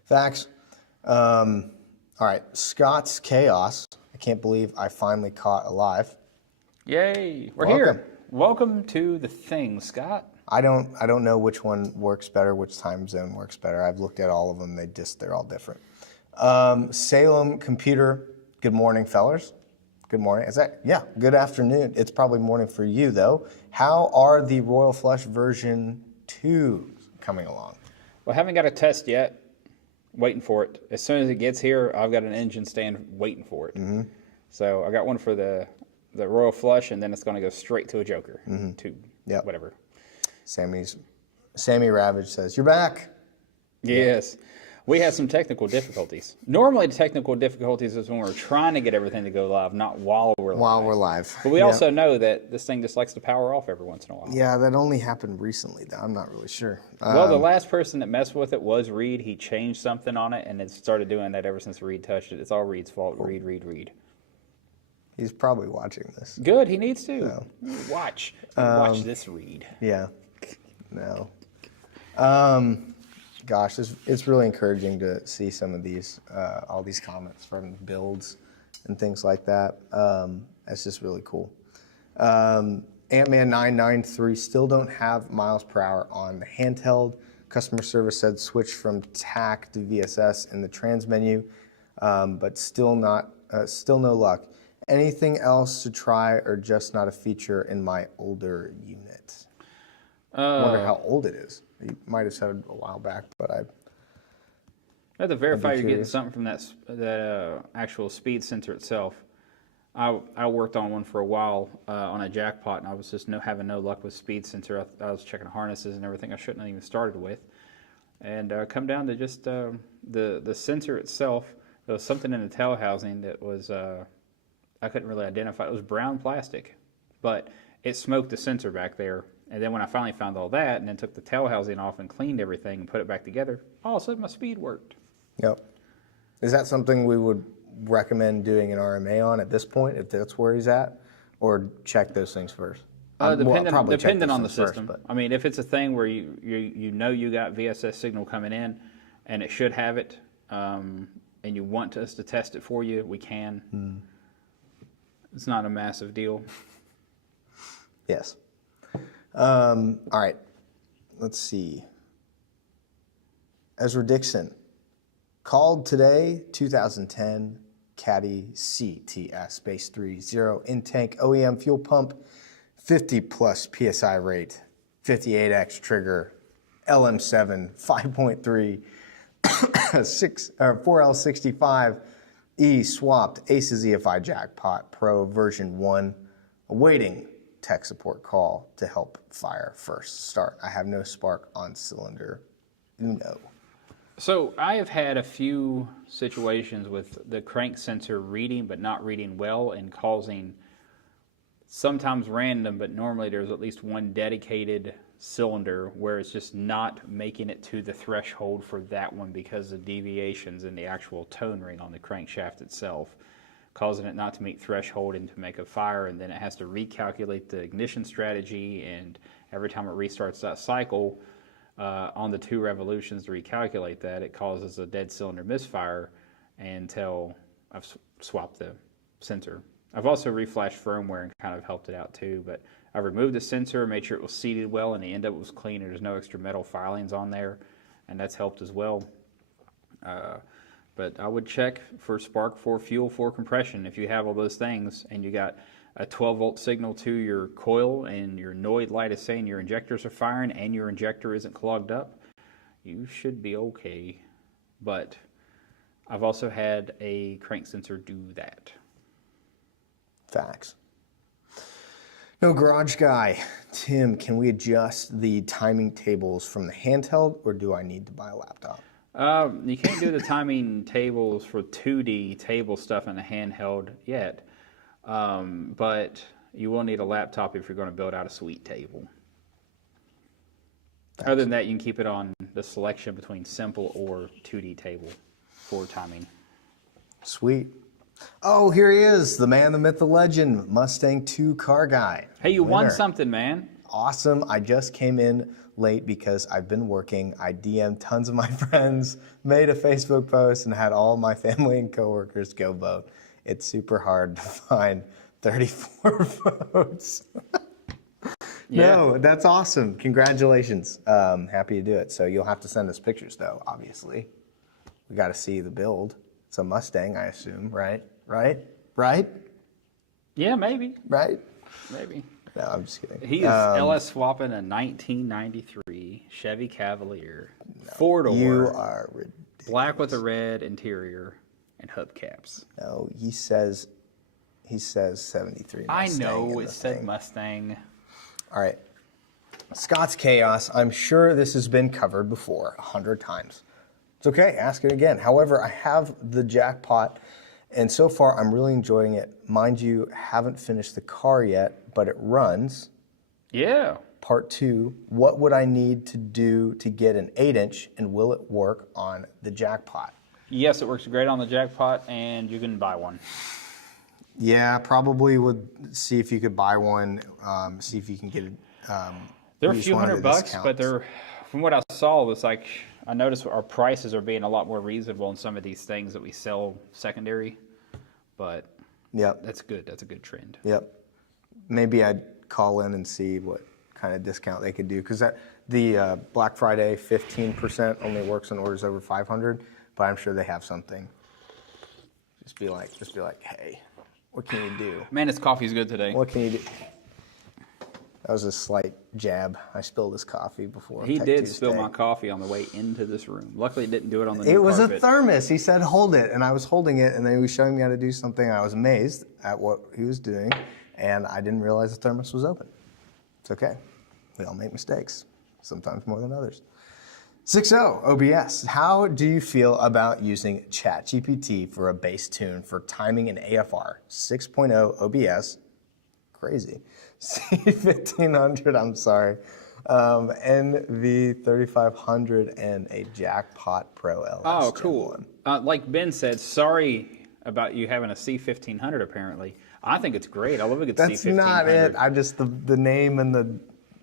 Facts. All right, Scott's Chaos. I can't believe I finally caught a live. Yay, we're here. Welcome to the thing, Scott. I don't know which one works better, which time zone works better. I've looked at all of them. They're all different. Salem Computer. Good morning, fellers. Good morning. Good afternoon. It's probably morning for you, though. How are the Royal Flush version 2 coming along? Well, haven't got a test yet. Waiting for it. As soon as it gets here, I've got an engine stand waiting for it. So I got one for the Royal Flush, and then it's going to go straight to a Joker. Whatever. Sammy Ravage says, "You're back." Yes. We had some technical difficulties. Normally, the technical difficulties is when we're trying to get everything to go live, not while we're live. But we also know that this thing just likes to power off every once in a while. Yeah, that only happened recently, though. I'm not really sure. Well, the last person that messed with it was Reed. He changed something on it, and it started doing that ever since Reed touched it. It's all Reed's fault. Reed. He's probably watching this. Good. He needs to. Watch this, Reed. Yeah. No. Gosh, it's really encouraging to see some of these, all these comments from builds and things like that. It's just really cool. Ant-Man 993 still don't have miles per hour on the handheld. Customer service said switch from TAC to VSS in the trans menu, but still no luck. Anything else to try or just not a feature in my older unit? I wonder how old it is. You might have said a while back, but I have to verify you're getting curious. something from that actual speed sensor itself. I worked on one for a while on a jackpot, and I was just having no luck with speed sensor. I was checking harnesses and everything I shouldn't have even started with, and come down to just the sensor itself. There was something in the tail housing that was I couldn't really identify. It was brown plastic, but it smoked the sensor back there. And then when I finally found all that, and then took the tail housing off and cleaned everything and put it back together, all of a sudden my speed worked. Yep. Is that something we would recommend doing an RMA on at this point, if that's where he's at, or check those things first? Depending on the things system. First, I mean, if it's a thing where you know you got VSS signal coming in, and it should have it, and you want us to test it for you, we can. It's not a massive deal. yes. All right. Let's see. Ezra Dixon called today, 2010 Caddy CTS base 3.0 in-tank OEM fuel pump, 50 plus PSI rate, 58X trigger, LM7 5.3, 4L65 E swapped Aces EFI Jackpot Pro version 1, awaiting tech support call to help fire first start. I have no spark on cylinder. Uno. So I have had a few situations with the crank sensor reading but not reading well and causing sometimes random, but normally there's at least one dedicated cylinder where it's just not making it to the threshold for that one because of deviations in the actual tone ring on the crankshaft itself, causing it not to meet threshold and to make a fire, and then it has to recalculate the ignition strategy, and every time it restarts that cycle, on the 2 revolutions to recalculate that, it causes a dead cylinder misfire until I've swapped the sensor. I've also reflashed firmware and kind of helped it out too, but I removed the sensor, made sure it was seated well, and the end of it was clean, and there's no extra metal filings on there, and that's helped as well. But I would check for spark, for fuel, for compression. If you have all those things and you got a 12-volt signal to your coil and your Noid light is saying your injectors are firing and your injector isn't clogged up, you should be okay. But I've also had a crank sensor do that. Facts. No garage guy. Tim, can we adjust the timing tables from the handheld, or do I need to buy a laptop? You can't do the timing tables for 2D table stuff in the handheld yet, but you will need a laptop if you're going to build out a suite table. Other than that, you can keep it on the selection between simple or 2D table for timing. Sweet. Oh, here he is, the man, the myth, the legend, Mustang 2 car guy. Hey, you won Winner. something, man. Awesome. I just came in late because I've been working. I DM'd tons of my friends, made a Facebook post, and had all my family and coworkers go vote. It's super hard to find 34 votes. Yeah. No, that's awesome. Congratulations. Happy to do it. So you'll have to send us pictures, though, obviously. We got to see the build. It's a Mustang, I assume, right? Yeah, maybe. Right? Maybe. No, I'm just kidding. He is LS swapping a 1993 Chevy Cavalier, 4-door, You are ridiculous. black with a red interior and hubcaps. No, he says 73 Mustang. I in know the it said thing. Mustang. All right. Scott's Chaos. I'm sure this has been covered before 100 times. It's okay. Ask it again. However, I have the Jackpot, and so far I'm really enjoying it. Mind you, haven't finished the car yet, but it runs. Yeah. Part 2, what would I need to do to get an 8-inch, and will it work on the Jackpot? Yes, it works great on the Jackpot, and you can buy one. Yeah, probably would see if you could buy one, see if you can get it. They're a use few one of $100 the bucks, discounts. but they're, from what I saw, it's like, I noticed our prices are being a lot more reasonable on some of these things that we sell secondary, but Yep. that's good. That's a good trend. Yep. Maybe I'd call in and see what kind of discount they could do, because the Black Friday 15% only works on orders over 500, but I'm sure they have something. Just be like, hey, what can you do? Man, this coffee's good today. What can you do? That was a slight jab. I spilled his coffee before. He Tech did Tuesday. spill my coffee on the way into this room. Luckily, it didn't do it on the new It was carpet. a thermos. He said, hold it. And I was holding it, and then he was showing me how to do something. And I was amazed at what he was doing, and I didn't realize the thermos was open. It's okay. We all make mistakes, sometimes more than others. 6.0 OBS. How do you feel about using ChatGPT for a bass tune for timing in AFR? 6.0 OBS. Crazy. C1500, I'm sorry. NV3500 and a Jackpot Pro LS. Oh, Gen cool. 1. Like Ben said, sorry about you having a C1500 apparently. I think it's great. I love a good That's C1500. not it. I just, the name and the...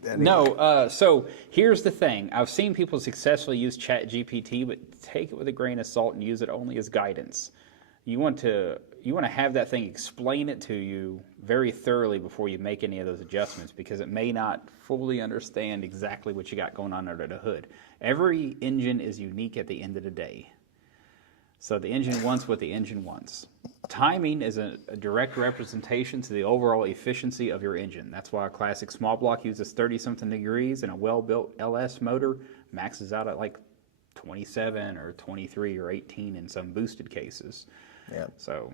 Anyway. No, so here's the thing. I've seen people successfully use ChatGPT, but take it with a grain of salt and use it only as guidance. You want to have that thing explain it to you very thoroughly before you make any of those adjustments, because it may not fully understand exactly what you got going on under the hood. Every engine is unique at the end of the day. So the engine wants what the engine wants. Timing is a direct representation to the overall efficiency of your engine. That's why a classic small block uses 30-something degrees, and a well-built LS motor maxes out at like 27 or 23 or 18 in some boosted cases. Yeah. So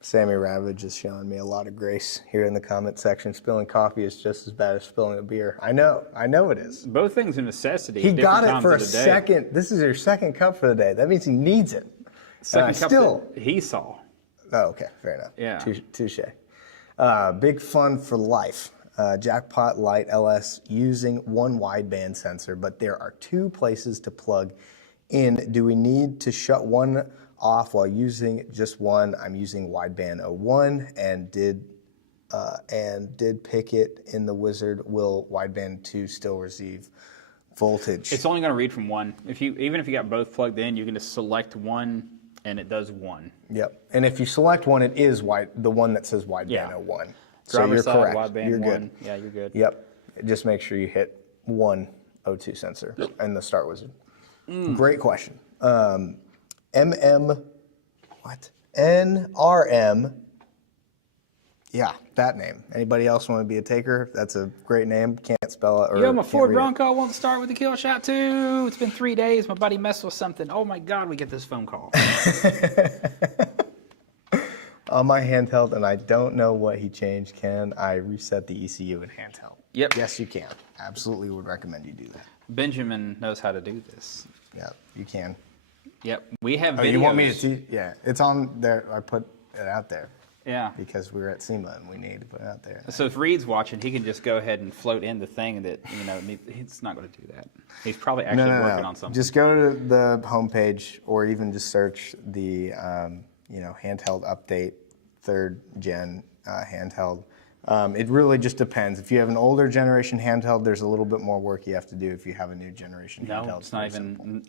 Sammy Ravage is showing me a lot of grace here in the comment section. Spilling coffee is just as bad as spilling a beer. I know it is. both things are necessity. He at got different it times for a of the day. second. This is your second cup for the day. That means he needs it. Second cup still. that he saw. Oh, okay, fair enough. Yeah. Touche. Big fun for life. Jackpot Lite LS using one wideband sensor, but there are two places to plug in. Do we need to shut one off while using just one? I'm using wideband 01 and did pick it in the Wizard. Will wideband 2 still receive voltage? It's only going to read from one. Even if you got both plugged in, you can just select one and it does one. Yep. And if you select one, it is the one that says wideband 01. So Driver you're side, correct. wideband You're one. good. Yeah, you're good. Yep. Just make sure you hit one O2 sensor in the Start Wizard. Great question. NRM. Yeah, that name. Anybody else want to be a taker? That's a great name. Can't spell it. Or Yo, my can't Ford read it. Bronco won't start with the kill shot too. It's been 3 days. My buddy messed with something. Oh my God, we get this phone call. On my handheld, and I don't know what he changed. Can I reset the ECU in handheld? Yep. Yes, you can. Absolutely would recommend you do that. Benjamin knows how to do this. Yeah, you can. Yep, we have videos. Oh, you want me to see? Yeah, it's on there. I put it out there Yeah. because we were at SEMA and we needed to put it out there. So if Reed's watching, he can just go ahead and float in the thing that, he's not going to do that. He's probably actually working on something. Just go to the homepage or even just search the, handheld update, 3rd gen handheld. It really just depends. If you have an older generation handheld, there's a little bit more work you have to do. If you have a new generation handheld, No,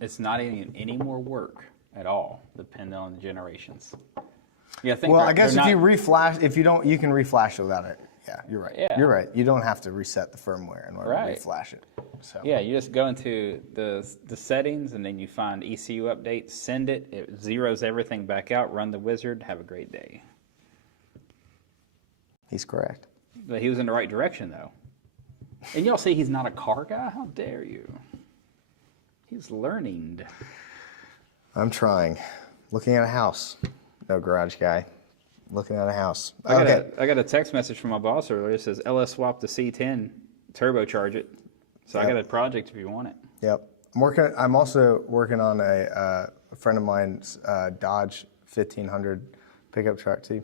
it's not even any more work at all, depending on the generations. Yeah, I guess if you reflash, you can reflash it without it. Yeah, you're right. Yeah. You're right. You don't have to reset the firmware in order Right. to reflash it. So. Yeah, you just go into the settings and then you find ECU update, send it, it zeroes everything back out, run the wizard, have a great day. He's correct. But he was in the right direction though. And y'all say he's not a car guy? How dare you? He's learning. I'm trying. Looking at a house. No garage guy. Looking at a house. I got a text message from my boss earlier. It says LS swap to C10, turbocharge it. So I got a project if you want it. Yep. I'm also working on a friend of mine's Dodge 1500 pickup truck too.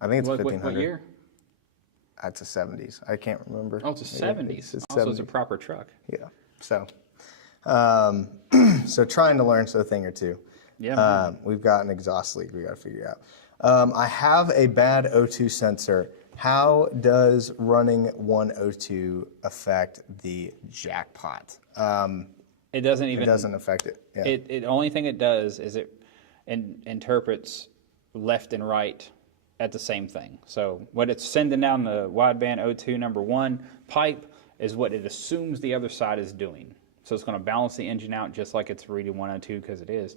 I think it's 1500. What year? It's a 70s. I can't remember. Oh, it's a 70s. It's a Also, it's a 70s. proper truck. Yeah. So, so trying to learn a thing or two. Yeah. We've got an exhaust leak we got to figure out. I have a bad O2 sensor. How does running one O2 affect the jackpot? It doesn't even. It doesn't affect it. Yeah. It only thing it does is it interprets left and right at the same thing. So what it's sending down the wideband O2 number 1 pipe is what it assumes the other side is doing. So it's going to balance the engine out just like it's reading 102 because it is.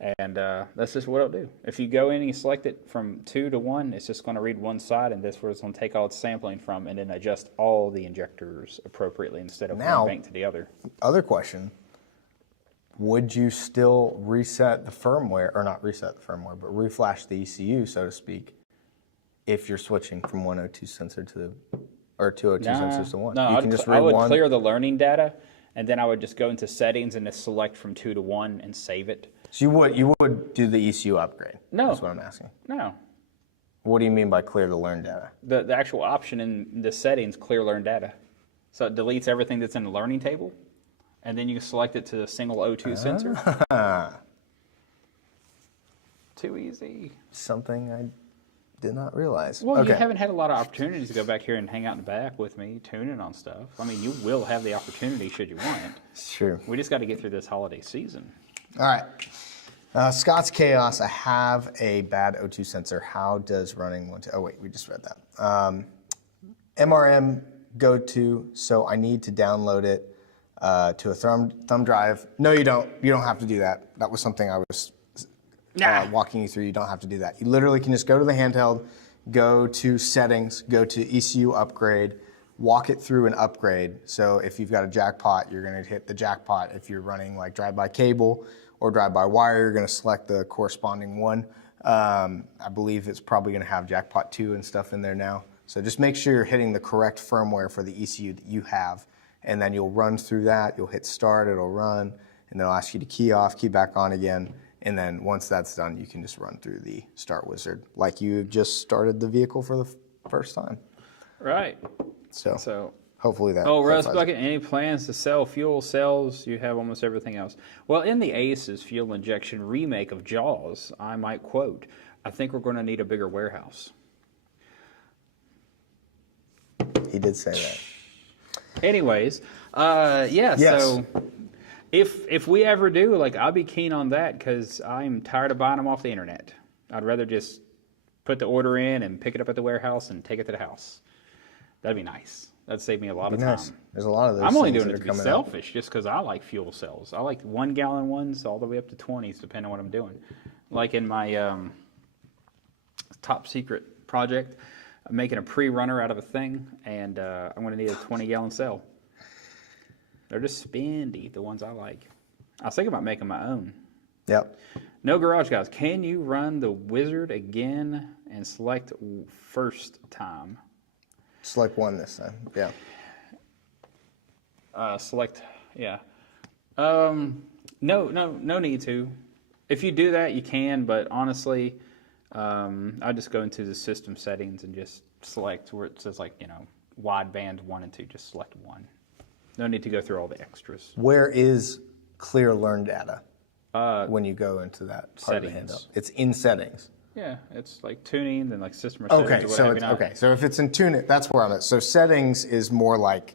And that's just what it'll do. If you go in and you select it from 2 to 1, it's just going to read one side, and that's where it's going to take all its sampling from, and then adjust all the injectors appropriately instead of Now, one bank to the other. Other question. Would you still reset the firmware, or not reset the firmware, but reflash the ECU, so to speak, if you're switching from 102 sensor to, or 202 sensors to 1? No, You can just I read would one. clear the learning data, and then I would just go into settings and just select from 2 to 1 and save it. So you would do the ECU upgrade? No. That's what I'm asking. No. What do you mean by clear the learn data? The actual option in the settings, clear learn data. So it deletes everything that's in the learning table, and then you can select it to a single O2 sensor. Too easy. Something I did not realize. Well, okay. you haven't had a lot of opportunities to go back here and hang out in the back with me, tuning on stuff. I mean, you will have the opportunity should you want it. Sure. We just got to get through this holiday season. All right. Scott's Chaos. I have a bad O2 sensor. How does running one? Oh wait, we just read that. MRM go to. So I need to download it to a thumb drive. No, you don't. You don't have to do that. That was something I was walking you through. You don't have to do that. You literally can just go to the handheld, go to settings, go to ECU upgrade, walk it through an upgrade. So if you've got a jackpot, you're going to hit the jackpot. If you're running like drive-by cable or drive-by wire, you're going to select the corresponding one. I believe it's probably going to have jackpot 2 and stuff in there now. So just make sure you're hitting the correct firmware for the ECU that you have, and then you'll run through that. You'll hit start, it'll run, and then it'll ask you to key off, key back on again. And then once that's done, you can just run through the start wizard like you just started the vehicle for the first time. Right. So hopefully that. Oh, Russ clarifies Bucket, any plans to sell fuel cells? You have almost everything else. Well, in the Ace's fuel injection remake of Jaws, I might quote, I think we're going to need a bigger warehouse. it. He did say that. Anyways, Yes. so if we ever do, like, I'll be keen on that because I'm tired of buying them off the internet. I'd rather just put the order in and pick it up at the warehouse and take it to the house. That'd be nice. That'd save me a lot of time. Nice. There's a lot of those. I'm only things doing that it are to be coming out. selfish, just because I like fuel cells. I like 1 gallon ones all the way up to 20s, depending on what I'm doing. Like in my top secret project, I'm making a pre-runner out of a thing, and I'm going to need a 20-gallon cell. They're just spendy, the ones I like. I was thinking about making my own. Yep. No garage guys, can you run the wizard again and select first time? Select one this time. Yeah. Select, yeah. No need to. If you do that, you can, but honestly, I just go into the system settings and just select where it says, like, you know, wideband 1 and 2. Just select one. No need to go through all the extras. Where is clear learn data when you go into that part of the Settings. handout? It's in settings. Yeah, it's like tuning, then like system or settings Okay, or what so have it's, you not. okay, so if it's in tune, that's where I'm at. So settings is more like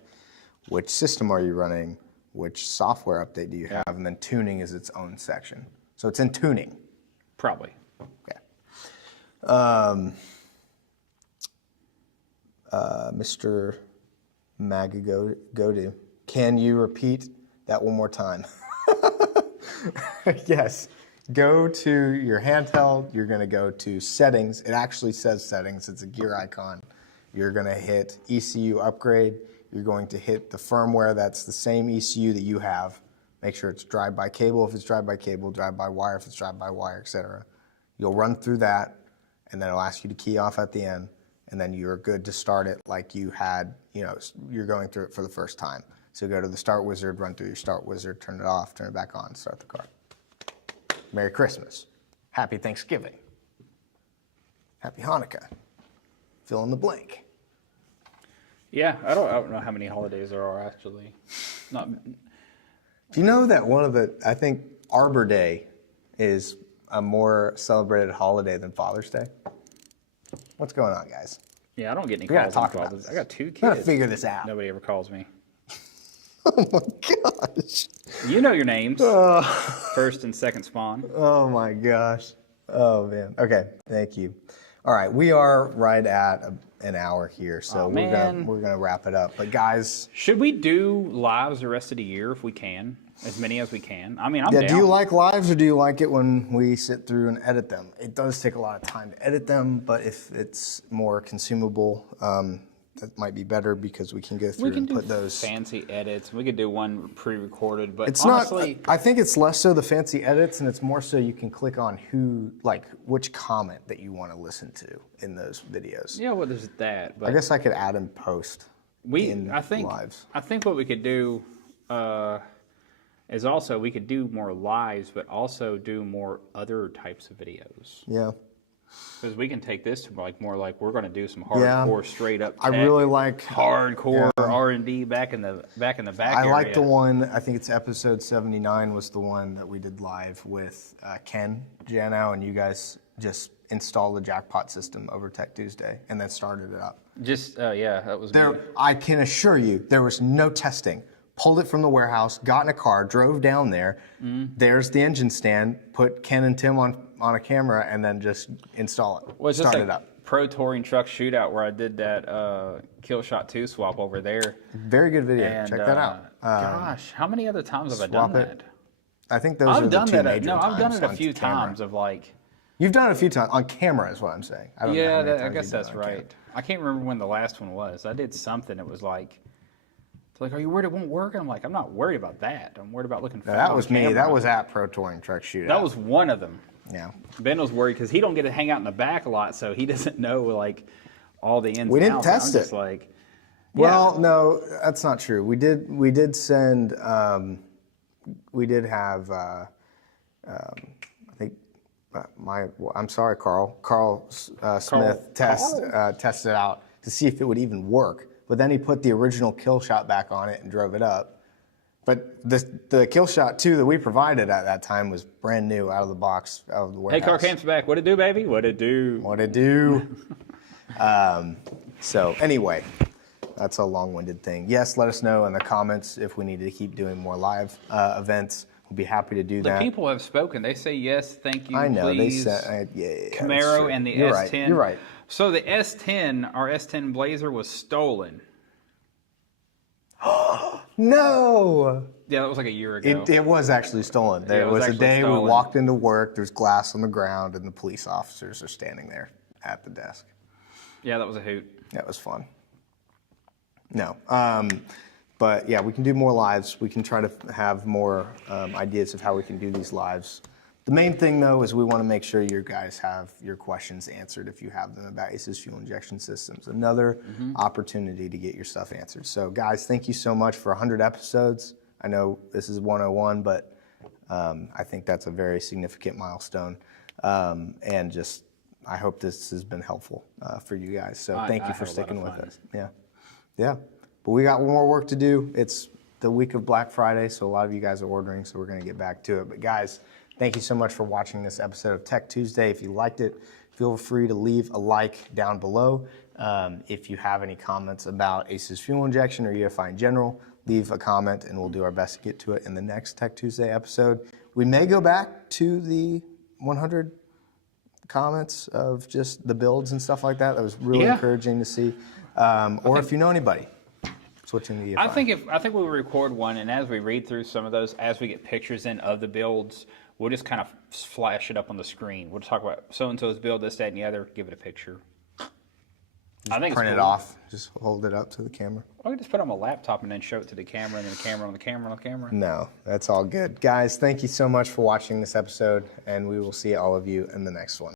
which system are you running, which software update do you have, and then tuning is its own section. So it's in tuning. Probably. Okay. Mr. Magagodu, can you repeat that one more time? Yes. Go to your handheld. You're going to go to settings. It actually says settings. It's a gear icon. You're going to hit ECU upgrade. You're going to hit the firmware that's the same ECU that you have. Make sure it's drive-by cable if it's drive-by cable, drive-by wire if it's drive-by wire, etc. You'll run through that, and then it'll ask you to key off at the end, and then you're good to start it like you had, you know, you're going through it for the first time. So go to the start wizard, run through your start wizard, turn it off, turn it back on, start the car. Merry Christmas. Happy Thanksgiving. Happy Hanukkah. Fill in the blank. Yeah, I don't know how many holidays there are actually. Not. Do you know that one of the, I think Arbor Day is a more celebrated holiday than Father's Day? What's going on, guys? Yeah, I don't get any We gotta calls. talk about this. I got 2 kids. We gotta figure this out. Nobody ever calls me. Oh my gosh. You know your names. First and second spawn. Oh my gosh. Oh man. Okay. Thank you. All right. We are right at an hour here, so we're gonna wrap it up. But guys, Should we do lives the rest of the year if we can? as many as we can. I mean, I'm Yeah, down. do you like lives or do you like it when we sit through and edit them? It does take a lot of time to edit them, but if it's more consumable, that might be better because we can go through We can and do put those. fancy edits. We could do one pre-recorded, but It's honestly, not. I think it's less so the fancy edits, and it's more so you can click on which comment that you want to listen to in those videos. yeah, well, there's that. But I guess I could add and post. I think what we could do is also we could do more lives, but also do more other types of videos. Yeah. Because we can take this to more like we're going to do some hardcore, straight up. I really like hardcore R&D back in the back I area. like the one. I think it's episode 79 was the one that we did live with Ken Janow, and you guys just installed the jackpot system over Tech Tuesday and then started it up. Just yeah, that was me. I can assure you, there was no testing. Pulled it from the warehouse, got in a car, drove down there. There's the engine stand. Put Ken and Tim on a camera, and then just install it. Well, it's just Start like it up. Pro Touring Truck Shootout where I did that Killshot 2 swap over there. Very good video. And, Check that out. Gosh, how many other times have I done swap it. that? I think those are the two major times. I've done it a on few camera. times of like. You've done it a few times on camera, is what I'm saying. I don't know how many I times guess you've done that's it on camera. right. I can't remember when the last one was. I did something. It was like, it's like, are you worried it won't work? And I'm like, I'm not worried about that. I'm worried about looking. No, that was me. That was at Pro Touring Truck Shootout. That was one of them. Yeah. Ben was worried because he don't get to hang out in the back a lot, so he doesn't know like all the ins. We and didn't outs. test I'm just it. like, Well, no, that's not true. We did send. We did have. I think I'm sorry, Carl. Carl Smith tested it out to see if it would even work. But then he put the original kill shot back on it and drove it up. But the kill shot 2 that we provided at that time was brand new, out of the box, out of the warehouse. hey, car camp's back. What it do, baby? What it do? What it do? So anyway, that's a long-winded thing. Yes, let us know in the comments if we need to keep doing more live events. We'll be happy to do that. The people have spoken. They say yes, thank you, I know please. they said yeah, that's Camaro true. and the You're S10. Right. You're right. So the S10, our S10 Blazer was stolen. No. Yeah, that was like a year ago. It was actually stolen. There it was was a actually day stolen. we walked into work. There's glass on the ground, and the police officers are standing there at the desk. Yeah, that was a hoot. That was fun. No. But yeah, we can do more lives. We can try to have more ideas of how we can do these lives. The main thing, though, is we want to make sure you guys have your questions answered if you have them about ACES fuel injection systems. Another opportunity to get your stuff answered. So, guys, thank you so much for 100 episodes. I know this is 101, but I think that's a very significant milestone. And just, I hope this has been helpful for you guys. So thank you for sticking with us. Yeah. Yeah. But we got more work to do. It's the week of Black Friday, so a lot of you guys are ordering, so we're going to get back to it. But guys, thank you so much for watching this episode of Tech Tuesday. If you liked it, feel free to leave a like down below. If you have any comments about ACES fuel injection or UFI in general, leave a comment and we'll do our best to get to it in the next Tech Tuesday episode. We may go back to the 100 comments of just the builds and stuff like that. That was really encouraging to see. Or if you know anybody switching to UFI. I think we'll record one, and as we read through some of those, as we get pictures in of the builds, we'll just kind of flash it up on the screen. We'll talk about so-and-so's build, this, that, and the other, give it a picture. I think Print it's it cool. off, just hold it up to the camera. Or we can just put it on my laptop and then show it to the camera, and then the camera on the camera on the camera. No, that's all good. Guys, thank you so much for watching this episode, and we will see all of you in the next one.